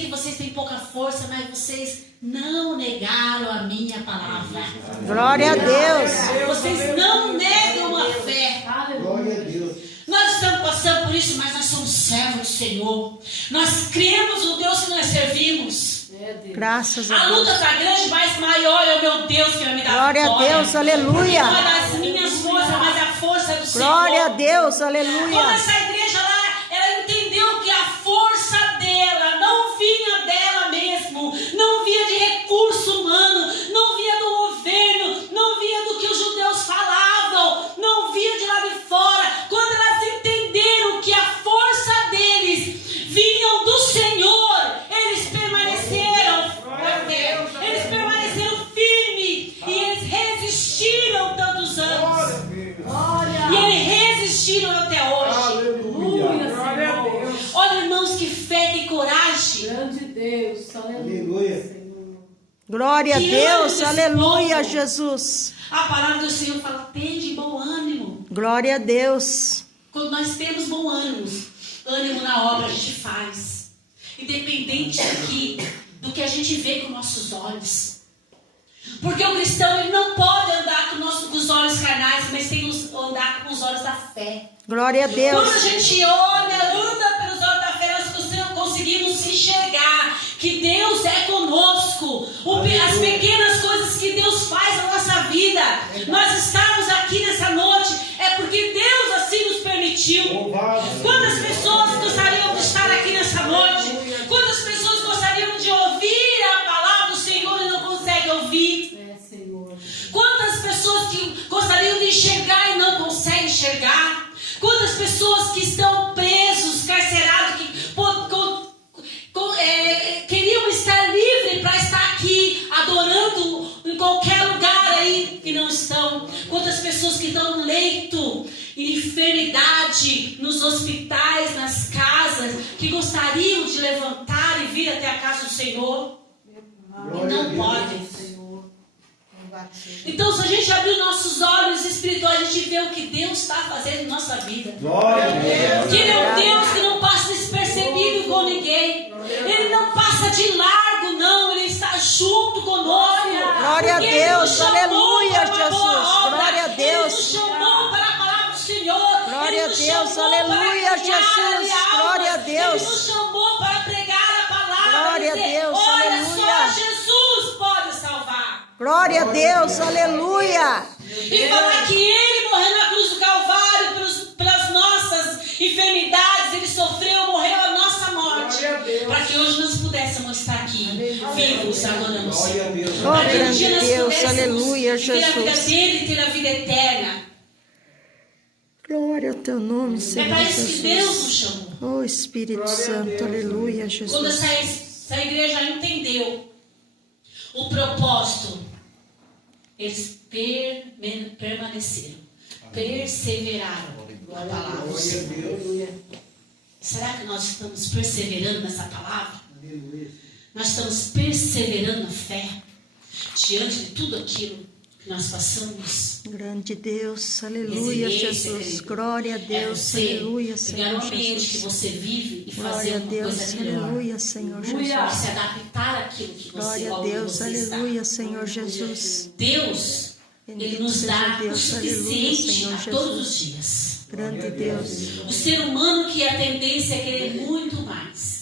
que vocês têm pouca força, mas vocês não negaram a minha palavra. Glória a Deus. Vocês não negam a fé. Glória a Deus. Nós estamos passando por isso, mas nós somos servos do Senhor. Nós cremos no Deus que nós servimos. É Deus. Graças a A Deus. luta está grande, mas maior é o meu Deus que vai me dar Glória a vitória. Deus. Aleluia. Não é das minhas forças, mas a força do Glória a Senhor. Deus. Quando Aleluia. essa igreja lá, ela entendeu que a força dela não vinha dela mesmo, não vinha de recurso humano, não vinha do governo, não vinha do que os judeus falavam, não vinha de lá de fora. Quando elas entenderam que a força deles vinham do Senhor, eles permaneceram fortes, eles permaneceram firmes e eles resistiram tantos anos. Glória. E eles resistiram até hoje. Aleluia. Glória a Deus. Olha, irmãos, que fé, que coragem. Grande Deus. Aleluia. Aleluia. Senhor. Glória a Que Deus. ânimo Aleluia, desse povo. Jesus. A palavra do Senhor fala, tende bom ânimo. Glória a Deus. Quando nós temos bom ânimo na obra a gente faz. Independente do que a gente vê com nossos olhos. Porque o cristão ele não pode andar com os olhos carnais, mas tem que andar com os olhos da fé. Glória a Quando Deus. a gente olha, anda pelos olhos da fé, nós conseguimos enxergar que Deus é conosco. As pequenas coisas que Deus faz na nossa vida. Nós estamos aqui nessa noite, é porque Deus assim nos permitiu. Quantas pessoas gostariam de estar aqui nessa noite? Quantas pessoas gostariam de ouvir a palavra do Senhor e não conseguem ouvir? É, Senhor. Quantas pessoas que gostariam de enxergar e não conseguem enxergar? Quantas pessoas que estão presos, carcerados, que queriam estar livres para estar aqui adorando em qualquer lugar aí e não estão? Quantas pessoas que estão no leito, em enfermidade, nos hospitais, nas casas, que gostariam de levantar e vir até a casa do Senhor e não podem? Senhor. Então, se a gente abrir nossos olhos espirituais, a gente vê o que Deus está fazendo em nossa vida. Glória a Deus. Que Ele é um Deus que não passa despercebido com ninguém. Ele não passa de largo, não. Ele está junto conosco. Glória a Porque Ele nos Deus. chamou Aleluia, para uma boa Jesus. obra. Glória a Deus. Ele nos chamou para a palavra do Senhor. Glória Ele a nos Deus. chamou para Aleluia, ganhar Jesus. almas. Glória a Deus. Ele nos chamou para pregar a palavra. Glória a e dizer, Deus. olha Aleluia. só, Jesus pode salvar. Glória a Deus. Aleluia. E falar que Ele morreu na cruz do Calvário pelas nossas enfermidades, Ele sofreu, morreu a nossa morte, Glória a Deus. para que hoje nós pudéssemos estar aqui, vivos, adorando o Glória a Senhor. Deus. Oh, Para que um grande dia nós Deus, pudéssemos aleluia, ter a vida Jesus. dele e ter a vida eterna. Glória ao teu nome, É Senhor para isso que Deus nos Jesus. chamou. Oh, Espírito Glória a Santo, Deus. aleluia, Quando Jesus. essa igreja entendeu o propósito, eles permaneceram, perseveraram na palavra do Glória a Senhor. Deus. Será que nós estamos perseverando nessa palavra? Aleluia. Nós estamos perseverando na fé, diante de tudo aquilo que nós passamos. Grande Deus, aleluia, Resiliência, Jesus. querido. Glória a Deus, você aleluia, pegar Senhor o ambiente que Jesus. você vive e fazer Glória a uma Deus, coisa melhor. aleluia, Senhor Aleluia. Jesus. Se adaptar àquilo que você, Glória a onde Deus, você está. aleluia, Senhor Jesus. Deus, Ele Bendito nos seja dá Deus, o aleluia, suficiente Senhor a todos Jesus. os dias. Grande Deus. O ser humano que a tendência é querer muito mais.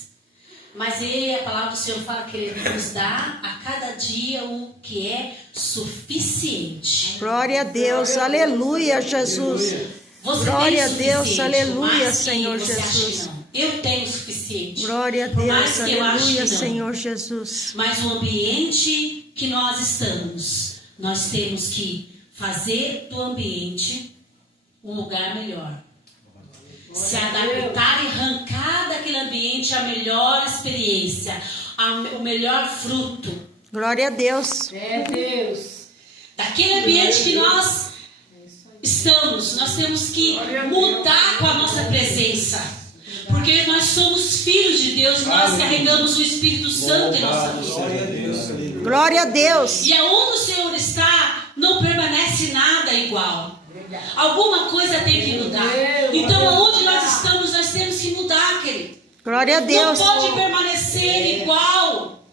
Mas a palavra do Senhor fala que Ele nos dá a cada dia o que é suficiente. Glória a Deus, aleluia, Jesus. Você Glória a tem o Deus, suficiente, aleluia, por mais que Senhor você ache que Jesus. não. Eu tenho o suficiente. Glória a Por mais Deus, que eu ache aleluia, que não. Senhor Jesus. Mas o ambiente que nós estamos, nós temos que fazer do ambiente um lugar melhor. Se adaptar e arrancar daquele ambiente a melhor experiência, o melhor fruto. Glória a Deus. É Deus. Daquele ambiente que nós estamos, nós temos que mudar com a nossa presença. Porque nós somos filhos de Deus, nós carregamos o Espírito Santo em nossa vida. Glória a Deus, aleluia. Glória a Deus. E aonde o Senhor está, não permanece nada igual. Alguma coisa tem que mudar. Então, aonde nós estamos, nós temos que mudar, querido. Glória a Deus. Não pode permanecer igual.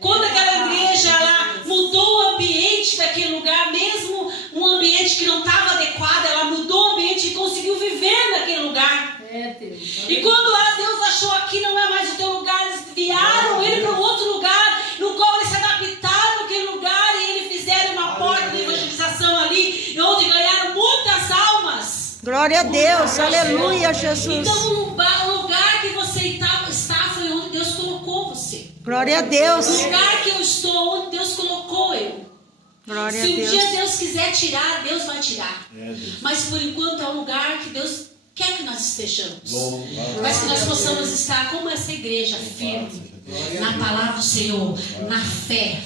Quando aquela igreja lá mudou o ambiente daquele lugar, mesmo um ambiente que não estava adequado, ela mudou o ambiente e conseguiu viver naquele lugar. É Deus. E quando Deus achou aqui não é mais o teu lugar, eles enviaram ele para um outro lugar, no qual eles se adaptaram naquele lugar e eles fizeram uma porta de evangelização ali, onde ganharam muitas almas. Glória a Deus, aleluia, Jesus. Então o lugar que você está foi onde Deus colocou você. Glória a Deus. O lugar que eu estou, onde Deus colocou eu. Glória a Se um dia Deus. Deus quiser tirar, Deus vai tirar. É, Deus. Mas por enquanto é um lugar que Deus quer que nós estejamos. Louvado Mas que nós seja possamos Deus. estar como essa igreja, firme na palavra do Senhor, na fé,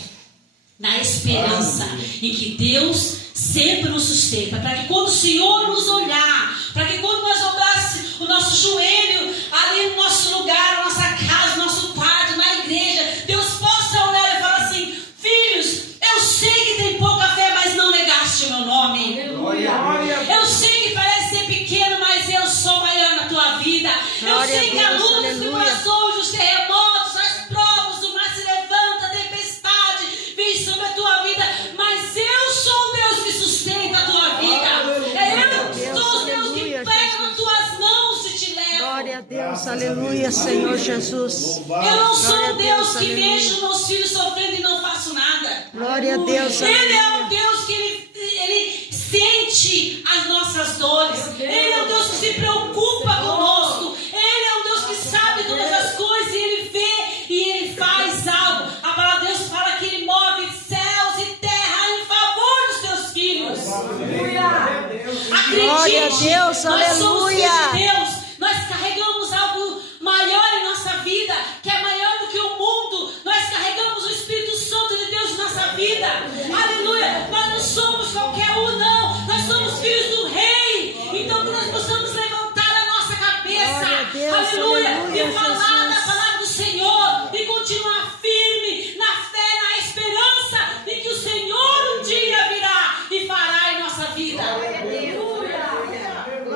na esperança, em que Deus sempre nos sustenta, para que quando o Senhor nos olhar, para que quando nós dobrasse o nosso joelho ali no nosso lugar, na nossa casa, no nosso quarto, na igreja, Deus possa olhar e falar assim: filhos, eu sei que tem pouca fé, mas não negaste o meu nome. Eu sei que parece ser pequeno, mas eu sou maior na tua vida. Glória Eu sei a que a Deus, luta, as aleluia. tribulações, os terremotos, as provas, o mar se levanta, a tempestade vem sobre a tua vida, mas eu sou o Deus que sustenta a tua vida. É eu que Deus, sou o Deus que aleluia, pega nas tuas mãos e te leva. Glória a Deus, aleluia, Senhor Jesus. Eu não sou Glória a um Deus Deus, que aleluia. vejo meus filhos sofrendo e não faço nada. Glória a Deus, Ele é um aleluia. Deus que ele sente as nossas dores. Ele é um Deus que se preocupa conosco. Ele é um Deus que sabe todas as coisas. E ele vê e ele faz algo. A palavra de Deus fala que ele move céus e terra em favor dos teus filhos. Acredite, Glória a Deus, nós somos aleluia. filhos de Deus. Nós carregamos algo maior em nossa vida, que é maior do que o mundo. Nós carregamos o Espírito Santo de Deus em nossa vida. Aleluia. Nós não somos qualquer um, não. Nós somos filhos do Rei. Então que nós possamos levantar a nossa cabeça. Glória a Deus, Aleluia. aleluia, E falar Jesus. da palavra do Senhor. E continuar firme na fé, na esperança de que o Senhor um dia virá e fará em nossa vida.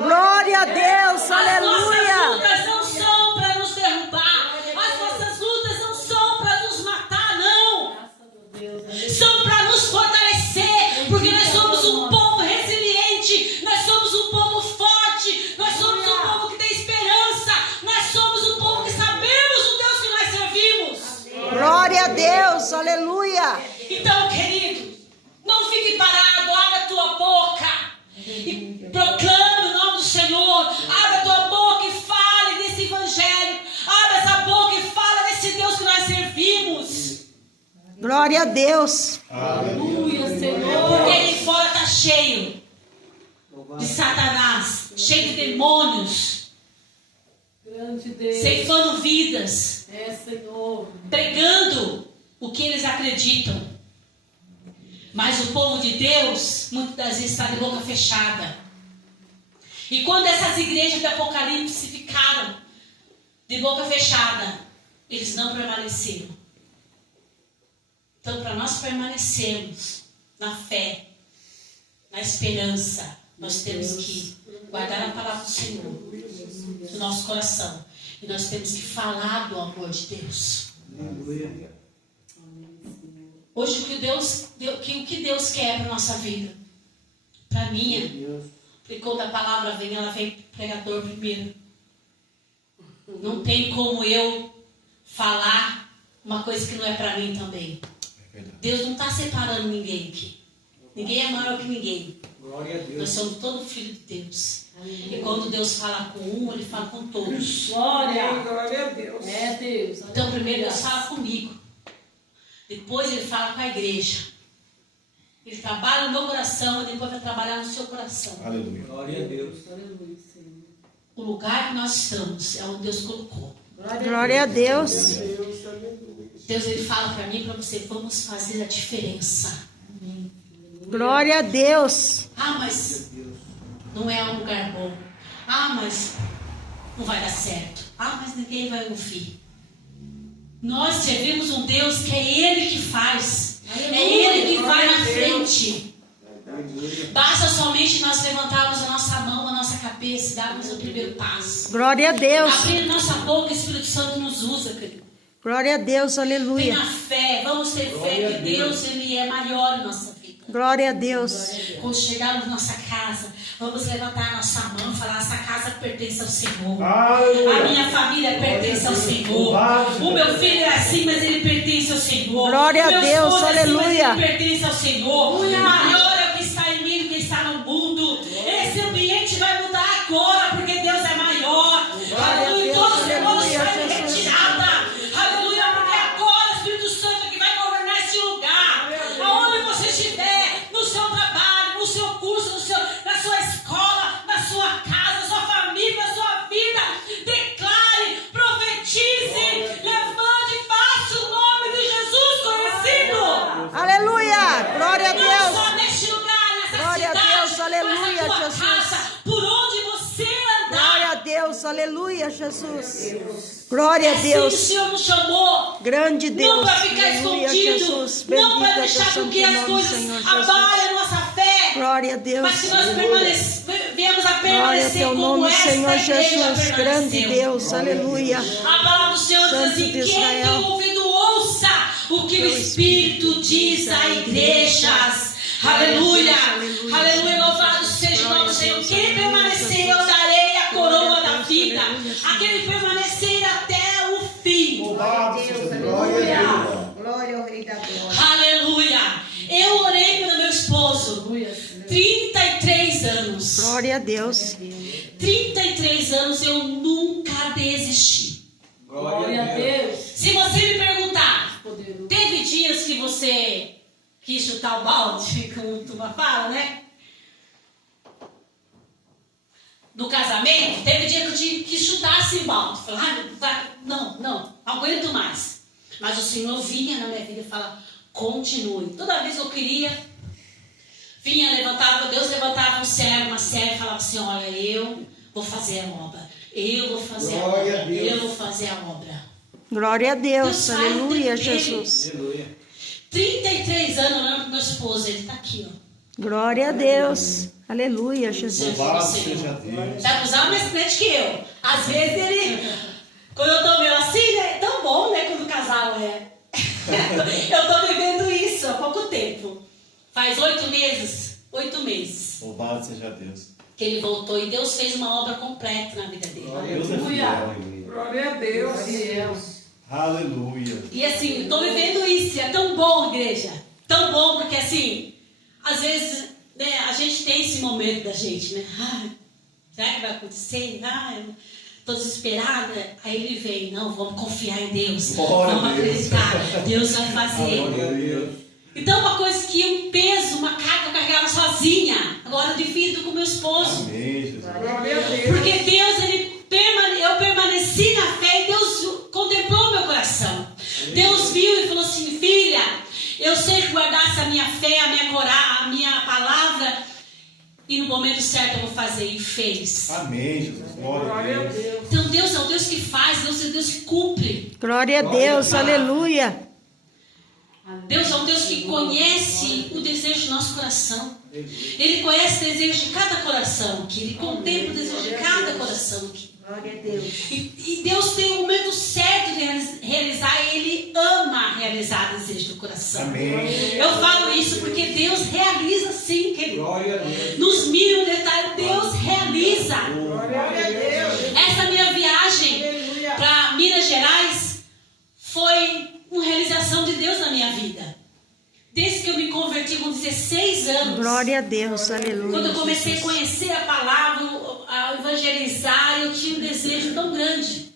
Glória a Deus, As nossas aleluia. lutas não são para nos derrubar. As nossas lutas não são para nos matar, não. São para nos fortalecer. Porque nós somos um povo resiliente. Nós somos um povo forte. Nós somos um povo que tem esperança. Nós somos um povo que sabemos o Deus que nós servimos. Glória a Deus, aleluia. Então, querido, não fique parado. Abra a tua boca e proclame o nome do Senhor. Abra a tua boca e fale desse evangelho. Abra essa boca e fala desse Deus que nós servimos. Glória a Deus. Aleluia, Senhor. Porque aí fora está cheio de Satanás, cheio de demônios, Grande Deus. ceifando vidas, É, Senhor. pregando o que eles acreditam. Mas o povo de Deus, muitas das vezes, está de boca fechada. E quando essas igrejas de Apocalipse ficaram de boca fechada, eles não permaneceram. Então, para nós permanecermos, na fé, na esperança, nós temos que guardar a palavra do Senhor no nosso coração. E nós temos que falar do amor de Deus. Hoje o que Deus quer para a nossa vida? Para a minha. Porque quando a palavra vem, ela vem para o pregador primeiro. Não tem como eu falar uma coisa que não é para mim também. Deus não está separando ninguém aqui. Ninguém é maior que ninguém. Glória a Deus. Nós somos todos filhos de Deus. E quando Deus fala com um, Ele fala com todos. Glória. Glória a Deus. É Deus. Então primeiro Deus fala comigo. Depois Ele fala com a igreja. Ele trabalha no meu coração e depois vai trabalhar no seu coração. Aleluia. Glória a Deus. Aleluia, Senhor. O lugar que nós estamos é onde Deus colocou. Glória a Deus. Deus Ele fala para mim e para você, vamos fazer a diferença. Glória a Deus. Ah, mas não é um lugar bom. Ah, mas não vai dar certo. Ah, mas ninguém vai ouvir. Nós servimos um Deus que é Ele que faz. É Ele que vai na frente. Basta somente nós levantarmos a nossa mão, a nossa cabeça e darmos o primeiro passo. Glória a Deus. Abrir nossa boca, o Espírito Santo nos usa, querido. Glória a Deus. Aleluia. Tenha fé, vamos ter fé que Deus Ele é maior em nossa vida. Glória a Deus. Quando chegarmos na nossa casa, vamos levantar a nossa mão e falar, essa casa pertence ao Senhor. Aleluia. A minha família pertence ao Senhor. O meu filho é assim, mas ele pertence ao Senhor. Glória a O meu Deus, esposo é assim, mas aleluia. ele pertence ao Senhor. Maior é o que está em mim do que está no mundo. Esse ambiente vai mudar agora, porque Deus é maior. Aleluia. Todos os demônios saem de retirada. Aleluia, porque agora o Espírito Santo que vai governar esse lugar. Aonde você estiver, no seu trabalho, no seu curso, na sua escola, na sua casa, na sua família, na sua vida, declare, profetize, levante e faça o nome de Jesus conhecido. Aleluia. Glória a Não Deus. só neste lugar, nessa Glória a cidade, Deus, aleluia, mas na tua Jesus. casa, por onde você Glória a andar. Deus. Aleluia, Jesus. Glória a Assim o Deus. Senhor nos chamou. Grande Não Deus. para ficar Aleluia, escondido. Jesus. Não Bendito para é teu deixar com santo que as nome, coisas Senhor abalem Jesus. a nossa fé. Glória a Deus. Mas se nós viemos a Glória a permanecer teu como nome, esta Senhor igreja Jesus. Grande permaneceu. Deus. Aleluia. A palavra do Senhor diz Santo assim, de quem Israel. tem ouvido ouça o que o Espírito diz a igrejas. Aleluia. Aleluia. Aleluia. Louvado seja o nome do Senhor. Quem permanecer eu darei a coroa da vida. Aquele permanecer até o fim. Louvado seja Deus. Glória a Deus. Glória ao Rei da Glória. Aleluia. Eu orei pelo meu esposo. 33 anos. Glória a Deus. 33 anos eu nunca desisti. Glória a Deus. Se você me perguntar, Poderoso. teve dias que você quis chutar o balde, como tu fala, né? No casamento, teve dia que eu tinha que chutar esse balde. Falei, não aguento mais. Mas o Senhor vinha na minha vida e falava, continue. Toda vez que eu queria, Deus levantava um servo, uma serva e falava assim, olha, eu vou fazer a obra. Eu vou fazer a Glória a obra. Deus. Eu vou fazer a obra. Glória a Deus. Deus faz Aleluia, dele. Jesus. Aleluia. 33 anos olhando pro meu esposo, ele tá aqui, ó. Glória a Deus. Aleluia, Jesus. Louvado seja Deus. Sabe usar mais crente que eu. Às vezes ele, quando eu tô meio assim, né? É tão bom, né? Quando o casal é. Eu tô vivendo isso há pouco tempo. Faz 8 meses. 8 meses. Louvado seja Deus. Que ele voltou e Deus fez uma obra completa na vida dele. Deus é fiel. Aleluia. Glória a Deus. Aleluia. E assim, eu tô vivendo isso. É tão bom, igreja. Tão bom, porque assim, às vezes, né, a gente tem esse momento da gente, né? Ai, será que vai acontecer? Ai, tô desesperada. Aí ele vem, não, vamos confiar em Deus. Glória Vamos a Deus. acreditar. Deus vai fazer. Glória a Deus. Então, uma coisa que um peso, uma carga eu carregava sozinha. Agora eu divido com meu esposo. Amém, Jesus. Porque Deus, eu permaneci na fé e Deus contemplou meu coração. Deus viu e falou assim, filha, eu sei que guardasse a minha fé, a minha palavra, e no momento certo eu vou fazer. E fez. Amém, Jesus. Glória a Deus. Então Deus é o Deus que faz, Deus é o Deus que cumpre. Glória a Deus. Aleluia. Deus é um Deus que conhece o desejo do nosso coração. Ele conhece o desejo de cada coração aqui. Ele contempla o desejo de cada coração aqui. Glória a Deus. E Deus tem o momento certo de realizar. E Ele ama realizar o desejo do coração. Amém. Eu falo isso porque Deus realiza sim, querido. Glória a Deus. Nos mínimos detalhes, Deus realiza. Glória a Deus. Essa minha viagem para Minas Gerais foi uma realização de Deus na minha vida. Desde que eu me converti com 16 anos. Glória a Deus, aleluia. Quando eu comecei a Jesus. conhecer a palavra, a evangelizar, eu tinha um desejo tão grande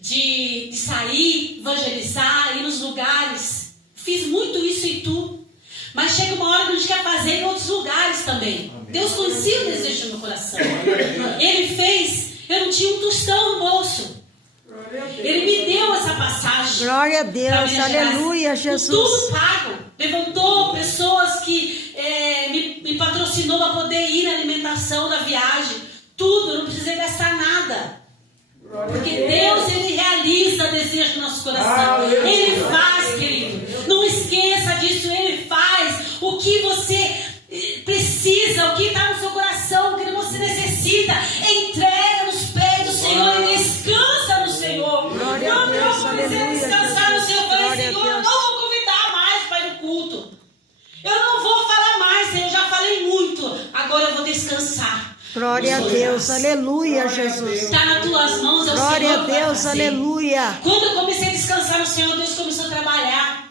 de sair, evangelizar, ir nos lugares. Fiz muito isso em Itu. Mas chega uma hora que a gente quer fazer em outros lugares também. Amém. Deus conhecia o desejo do meu coração. Ele fez, eu não tinha um tostão no bolso. Ele me deu essa passagem. Glória a pra Deus, Minas Gerais, aleluia, com Jesus. tudo pago. Levantou pessoas que me patrocinou para poder ir na alimentação da viagem. Tudo, eu não precisei gastar nada. Porque Deus, Ele realiza o desejo do nosso coração. Ele faz, querido. Não esqueça disso. Ele faz o que você precisa, o que está no seu coração, o que você necessita. Entrega nos pés do Senhor e descansa no Senhor. Glória a Não, Deus, eu comecei a aleluia, descansar no Senhor. Eu falei, glória a Senhor, eu Deus. não vou convidar mais para ir no culto. Eu não vou falar mais, Senhor. Eu já falei muito. Agora eu vou descansar. Glória a Deus, aleluia, Jesus. Está nas tuas mãos, é o Glória Senhor a que vai Deus, fazer. aleluia. Quando eu comecei a descansar no Senhor, Deus começou a trabalhar.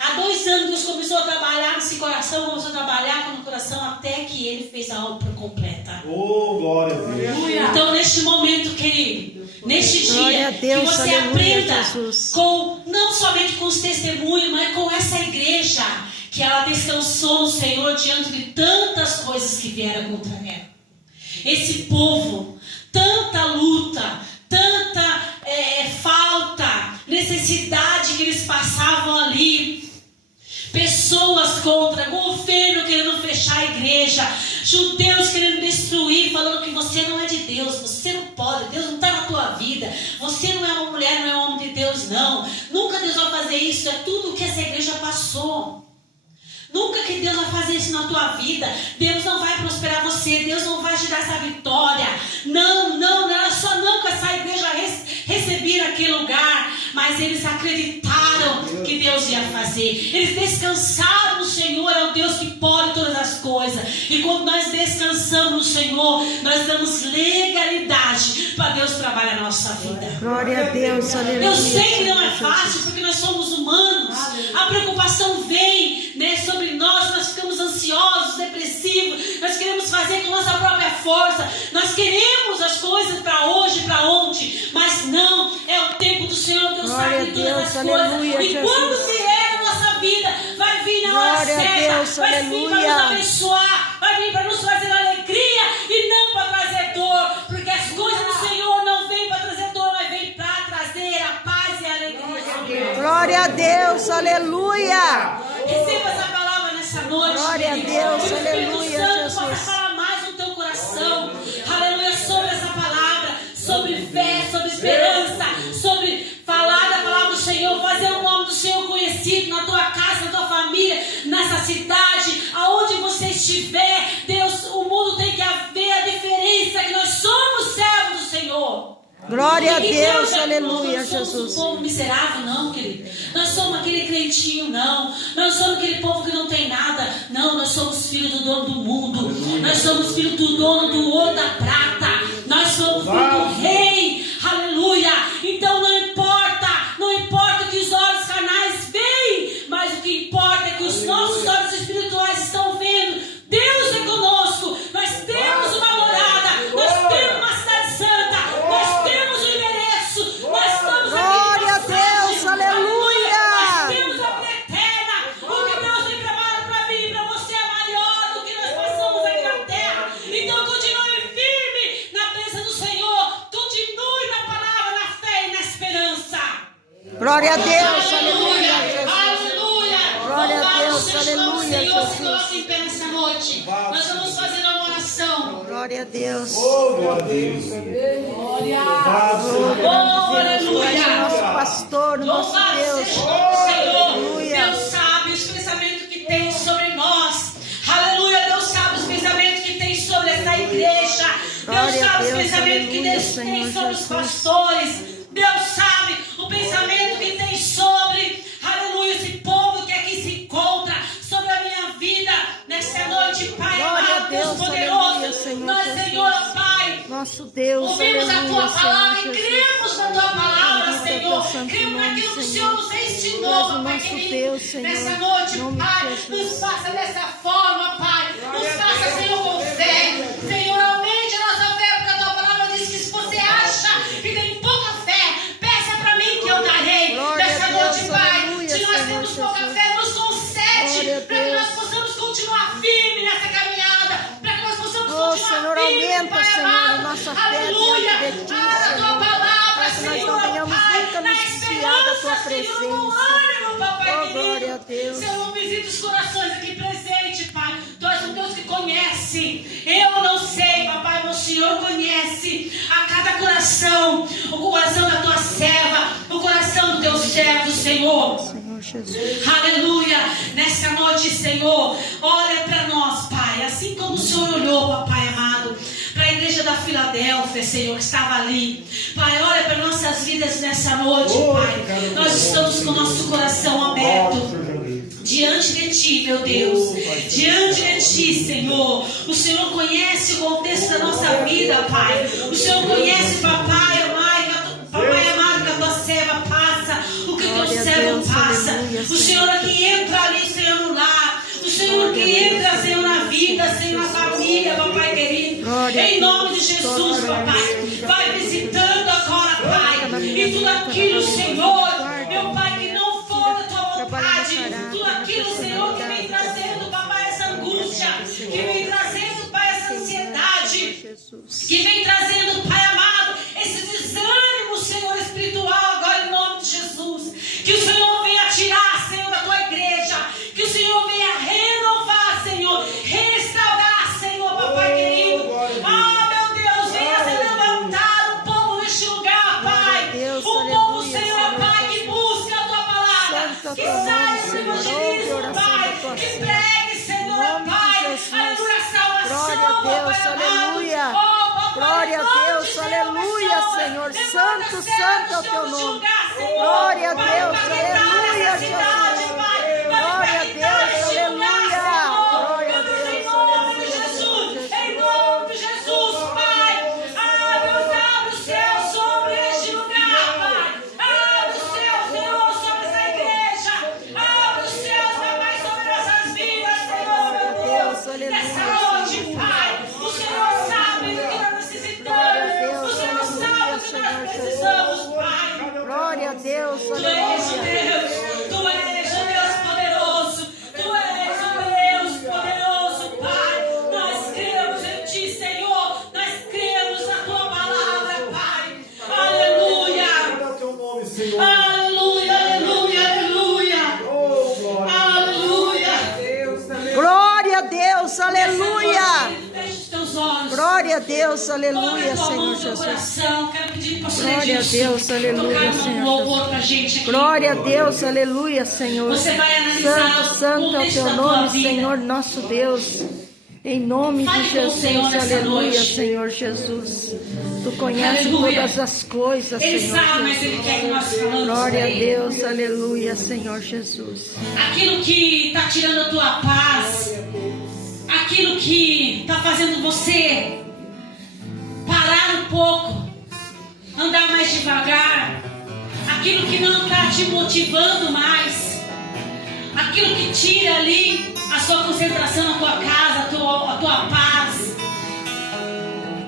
Há 2 anos Deus começou a trabalhar nesse coração, começou a trabalhar no coração até que Ele fez a obra completa. Oh, glória a Deus. Então, neste momento, querido, neste Glória a dia, Deus, que você aleluia, aprenda Jesus. não somente com os testemunhos, mas com essa igreja, que ela descansou no Senhor diante de tantas coisas que vieram contra ela. Esse povo, tanta luta, tanta falta, necessidade que eles passavam ali. Pessoas contra, governo querendo fechar a igreja, judeus querendo destruir, falando que você não é de Deus, você não pode, Deus não está na tua vida, você não é uma mulher, não é um homem de Deus, não. Nunca Deus vai fazer isso, é tudo o que essa igreja passou. Nunca que Deus vai fazer isso na tua vida. Deus não vai prosperar você, Deus não vai te dar essa vitória. Não era só não que essa igreja recebia aquele lugar, mas eles acreditaram que Deus ia fazer. Eles descansaram no Senhor, é o Deus que pode todas as coisas. E quando nós descansamos no Senhor, nós damos legalidade para Deus trabalhar na nossa vida. Glória a Deus, aleluia. Eu sei que não é fácil, porque nós somos humanos. A preocupação vem, sobre nós ficamos ansiosos, depressivos. Nós queremos fazer com nossa própria força. Nós queremos as coisas para hoje, para ontem. Mas não, é o tempo do Senhor. Deus sabe de todas as aleluia, coisas. E Jesus. quando vier na nossa vida, vai vir na hora Glória a certa. Deus, Vai vir para aleluia. nos abençoar. Vai vir para nos fazer alegria e não para trazer dor. Porque as coisas do Senhor não vêm para trazer dor, mas vêm para trazer a paz e a alegria. Glória a Deus, aleluia. Receba essa palavra nessa noite. Glória a querido. Deus, Que o Espírito aleluia, Santo Jesus. possa falar mais no teu coração. Aleluia, sobre essa palavra, sobre fé, sobre esperança, sobre falar da palavra do Senhor, fazer o nome do Senhor conhecido na tua casa, na tua família, nessa cidade, aonde você estiver. Deus, o mundo tem que ver a diferença que nós somos servos do Senhor. Glória a E Deus, Deus, aleluia, nós não somos Jesus. um povo miserável, não, querido. Nós somos aquele crentinho, não. Nós somos aquele povo que não tem nada. Não, nós somos filhos do dono do mundo. Nós somos filhos do dono do ouro da prata. Nós somos filhos do rei. Aleluia. Então não importa que os olhos carnais veem, mas o que importa é que os nossos olhos espirituais estão vendo. Deus é conosco. Nós temos uma morada. Nós temos uma cidade santa. Nós temos um endereço. Nós estamos Glória a aqui em Deus, aleluia. Nós temos a vida eterna. O que Deus tem preparado para mim e para você é maior do que nós passamos aqui na terra. Então continue firme na presença do Senhor. Continue na palavra, na fé e na esperança. Glória a Deus, aleluia, Jesus. Aleluia. Glória a Louvado Deus, seja o nome do aleluia, Senhor. Se Jesus. coloque em pé nessa noite. Nós vamos fazer uma oração. Glória a Deus. Oh, glória a Deus. Louvado seja Oh, Tu és o aleluia. nosso pastor, o nosso Louvado Deus. seja o Senhor. Aleluia. Deus sabe os pensamentos que tem sobre nós. Aleluia. Deus sabe os pensamentos que tem sobre essa igreja. Deus Glória a sabe os Deus, pensamentos que aleluia, Deus tem Senhor sobre os Jesus. pastores. Deus sabe o pensamento que tem sobre, aleluia, esse povo que aqui se encontra, sobre a minha vida nessa noite, Pai Glória a amado, Deus, Deus poderoso. aleluia, Senhor Nós, Jesus. Senhor, Pai, Nosso Deus, ouvimos a aleluia, tua palavra Senhor e Jesus. cremos na tua palavra, Bendito é Senhor. teu santo Cremos nome, naquilo que o Senhor. Senhor nos Tu és ensinou, o Pai nosso querido. Deus, Senhor. Nessa noite, Em nome de Pai, Jesus. nos faça dessa forma, Pai. Nos faça, Senhor, com fé. Senhor, aumente a nossa fé, porque a tua palavra diz que se você acha que tem pouca fé, peça para mim que eu darei. Glória Nessa a Deus, noite, Pai, aleluia, se nós Senhor temos pouca Jesus. fé, nos concede Glória a para que Deus. nós possamos continuar firme nessa caminhada, para que nós possamos Oh, continuar Senhor, firme, aumenta, Pai Senhor, amado. a nossa fé Aleluia. diante de ti, A tua Senhor. palavra, Para que nós Senhor, não venhamos Pai, nunca na nos desviar da tua esperança, Senhor, no presença. ânimo, papai Oh, querido. glória a Deus. Senhor, visita os corações aqui presentes, Pai. Tu és um Deus que conhece. Eu não sei, papai, mas o Senhor conhece a cada coração. O coração da tua serva, o coração do teu servo, Senhor. Senhor Jesus. Aleluia. Nessa noite, Senhor, olha para nós, Pai. Assim como o Senhor olhou, papai amado, para a igreja da Filadélfia, Senhor, que estava ali. Pai, olha para nossas vidas nessa noite, Pai. Nós estamos com o nosso coração aberto diante de Ti, meu Deus. Diante de Ti, Senhor. O Senhor conhece o contexto da nossa vida, Pai. O Senhor conhece, papai amado, que a tua serva passa, o que o teu Glória a servo Deus, passa. aleluia, O Senhor é que entra ali, Senhor, no lar. O Senhor que entra, Senhor, na vida, Senhor, na família, papai querido. Glória a Em Deus. nome de Jesus, Glória a papai. Deus. Vai visitando agora, Pai. E tudo aquilo, Senhor, meu Pai, que não for da tua vontade. Tudo aquilo, Senhor, que vem trazendo, papai, essa angústia. Que vem trazendo, Pai, essa ansiedade. Jesus. Que vem trazendo, Pai amado, esse desânimo, Senhor, espiritual, agora em nome de Jesus. Que o Senhor venha tirar, Senhor, da tua igreja. Que o Senhor venha renovar, Senhor, restaurar, Senhor, papai querido. Ah, meu Deus, venha se levantar o povo neste lugar, Pai. Deus, O povo, aleluia, Senhor, Senhor Pai, que Jesus. busca a tua palavra. Santo é o Que teu nome, saia do Senhor. Ouve a evangelismo, oração Pai. da tua Que serva. pregue, Senhor, Em nome de Pai. Jesus. Aleluia, salvação, Glória a Deus, papai amado. aleluia. Oh, papai, Glória a em nome Deus, de Deus, aleluia, Senhor. Senhor. Levanta Santo, servos santo é o teu teus de nome. lugar, Senhor. Glória a Para Deus, impactar aleluia, essa cidade, Jesus. Pai. Para Glória a impactar Deus, este lugar, aleluia. Senhor. Glória a Deus, em Deus, nome de aleluia, Jesus. Jesus. Em nome de Jesus, Pai. Ah, Deus, abre o céu sobre este lugar, Pai. Abre o céu, Senhor, sobre essa igreja. Abre os céus, papai, sobre nossas vidas, Senhor, meu Deus. aleluia, Nessa noite, Pai. O Senhor sabe do que nós necessitamos. O Senhor sabe do que nós precisamos, Pai. Glória a Deus, Tu és o aleluia. Deus, Tu és o Deus poderoso, Tu és o Deus poderoso, Pai. Nós cremos em Ti, Senhor, nós cremos na Tua palavra, Pai. Aleluia, É o teu nome, Senhor. aleluia, aleluia, aleluia, Oh, glória. aleluia. Glória a Deus, aleluia. Feche os teus olhos. Glória a Deus, Põe aleluia, a tua mão Senhor no teu Jesus. coração. Quero pedir para você, Glória a Deus, aleluia, tocar um Senhor louvor pra gente aqui. Glória a Deus, aleluia, Senhor. Você vai analisar Santo, o santo é o contexto teu da tua nome, vida. Senhor, nosso Deus. Em nome Fale de com o Jesus, Senhor nessa aleluia, noite. Senhor Jesus. Tu conheces Aleluia. todas as coisas, Ele Senhor sabe, mas Ele Jesus. quer que nós falamos Glória pra a Ele. Deus, aleluia, Senhor Jesus. Aquilo que está tirando a tua paz, aquilo que está fazendo você parar um pouco, andar mais devagar, aquilo que não está te motivando mais, aquilo que tira ali a sua concentração na tua casa, a tua paz,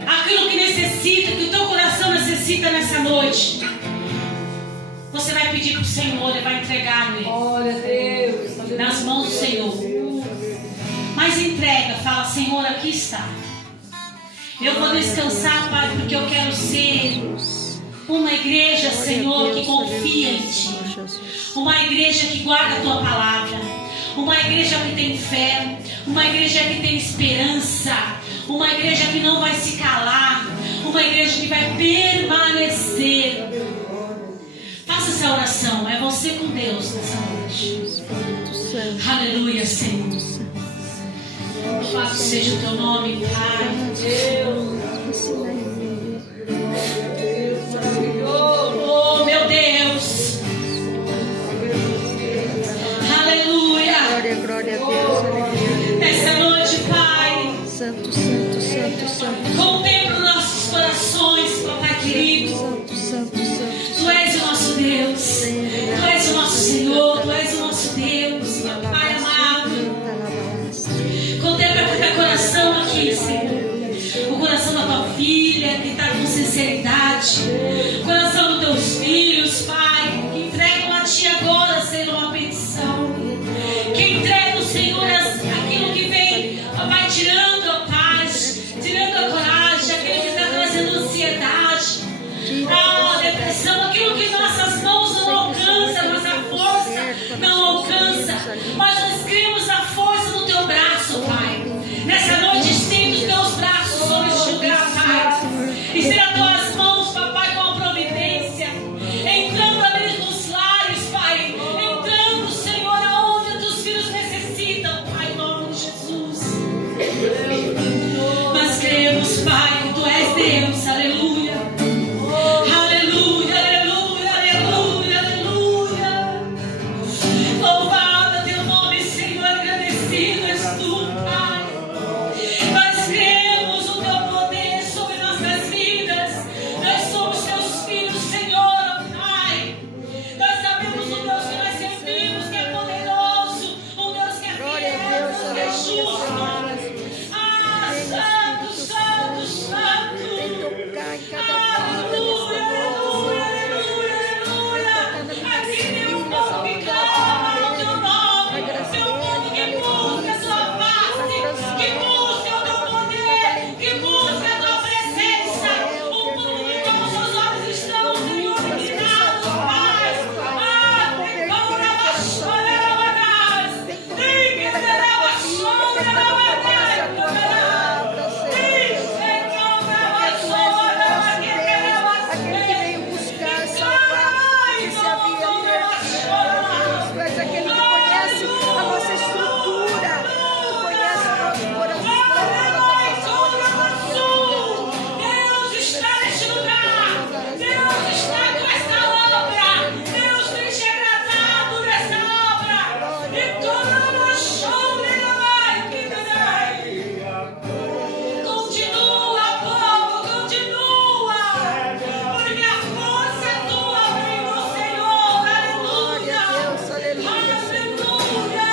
aquilo que necessita, que o teu coração necessita nessa noite. Você vai pedir para o Senhor, Ele vai entregar nele, Glória a Deus. nas mãos do Senhor. Mas entrega, fala: Senhor, aqui está. Eu vou descansar, Pai, porque eu quero ser uma igreja, Senhor, que confia em Ti. Uma igreja que guarda a Tua palavra. Uma igreja que tem fé. Uma igreja que tem esperança. Uma igreja que não vai se calar. Uma igreja que vai permanecer. Faça essa oração. É você com Deus nessa noite. Aleluia, Senhor. Louvado seja o teu nome, Pai. Oh, meu Deus. Aleluia. Glória a Deus. Nessa noite, Pai. Santo, santo, santo, santo. Contempla nossos corações, Papai querido. Santo, santo, santo. Tu és o nosso Deus. Tu és o nosso Senhor. Tu és o nosso Deus, meu Pai amado. Contempla cada coração aqui, Senhor. O coração da tua filha que está com sinceridade. O coração dos teus filhos, Pai, que entregam a Ti agora, Senhor, uma petição. Que entregam, Senhor, aquilo que vem, Papai, tirando a paz, tirando a coragem, aquilo que está trazendo ansiedade, depressão, aquilo que nossas mãos não alcançam, nossa força não alcança. Mas nós cremos na força do Teu braço, Pai. Nessa noite, estende os Teus braços sobre este lugar, Pai. Estenda as Tuas mãos, Papai, com a providência. Entrando ali nos lares, Pai. Entrando, Senhor, aonde os Teus filhos necessitam, Pai, em nome de Jesus. Nós cremos, Pai, que Tu és Deus. Aleluia. Aleluia, aleluia, aleluia, aleluia. Louvado é Teu nome, Senhor, agradecido és Tu, Pai. Nós cremos o Teu poder sobre nossas vidas. Nós somos Teus filhos, Senhor, Pai. Nós sabemos o Deus que nós servimos, que é poderoso, o Deus que é fiel, o Deus que é justo. Santo, santo, santo. Tocar em cada vida nesse Aleluia, aleluia, aleluia. Aqui tem um povo que clama no Teu nome. Tem um povo que busca a Tua face, que busca o Teu poder, que busca a Tua presença. Um povo que com os seus olhos estão, Senhor, inclinados, Pai. aquele que veio buscar salvar, que se havia perdido. Tu és aquele que conhece a nossa estrutura, que conhece o nosso coração, Deus está neste lugar. Deus está com essa obra. Deus tem te agradado nessa obra. E toda uma chore vai que vai. Continua, povo, continua. Porque a força é tua, vem do Senhor. Aleluia. Deus, aleluia. Aleluia.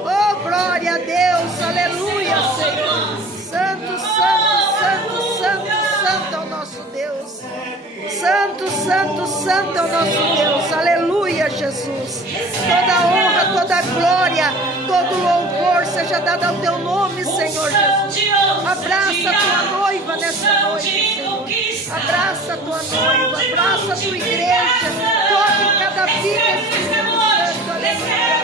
Oh, glória a Deus, aleluia, Senhor. Santo, santo, santo, santo, santo é o nosso Deus. Santo, santo, santo é o nosso Deus. Aleluia, Jesus. Toda honra, toda glória, todo louvor seja dado ao Teu nome, Senhor Jesus. Abraça a Tua noiva nessa noite, Senhor. Abraça a Tua noiva, abraça a Tua igreja. Toque em cada vida, Espírito Santo. Aleluia.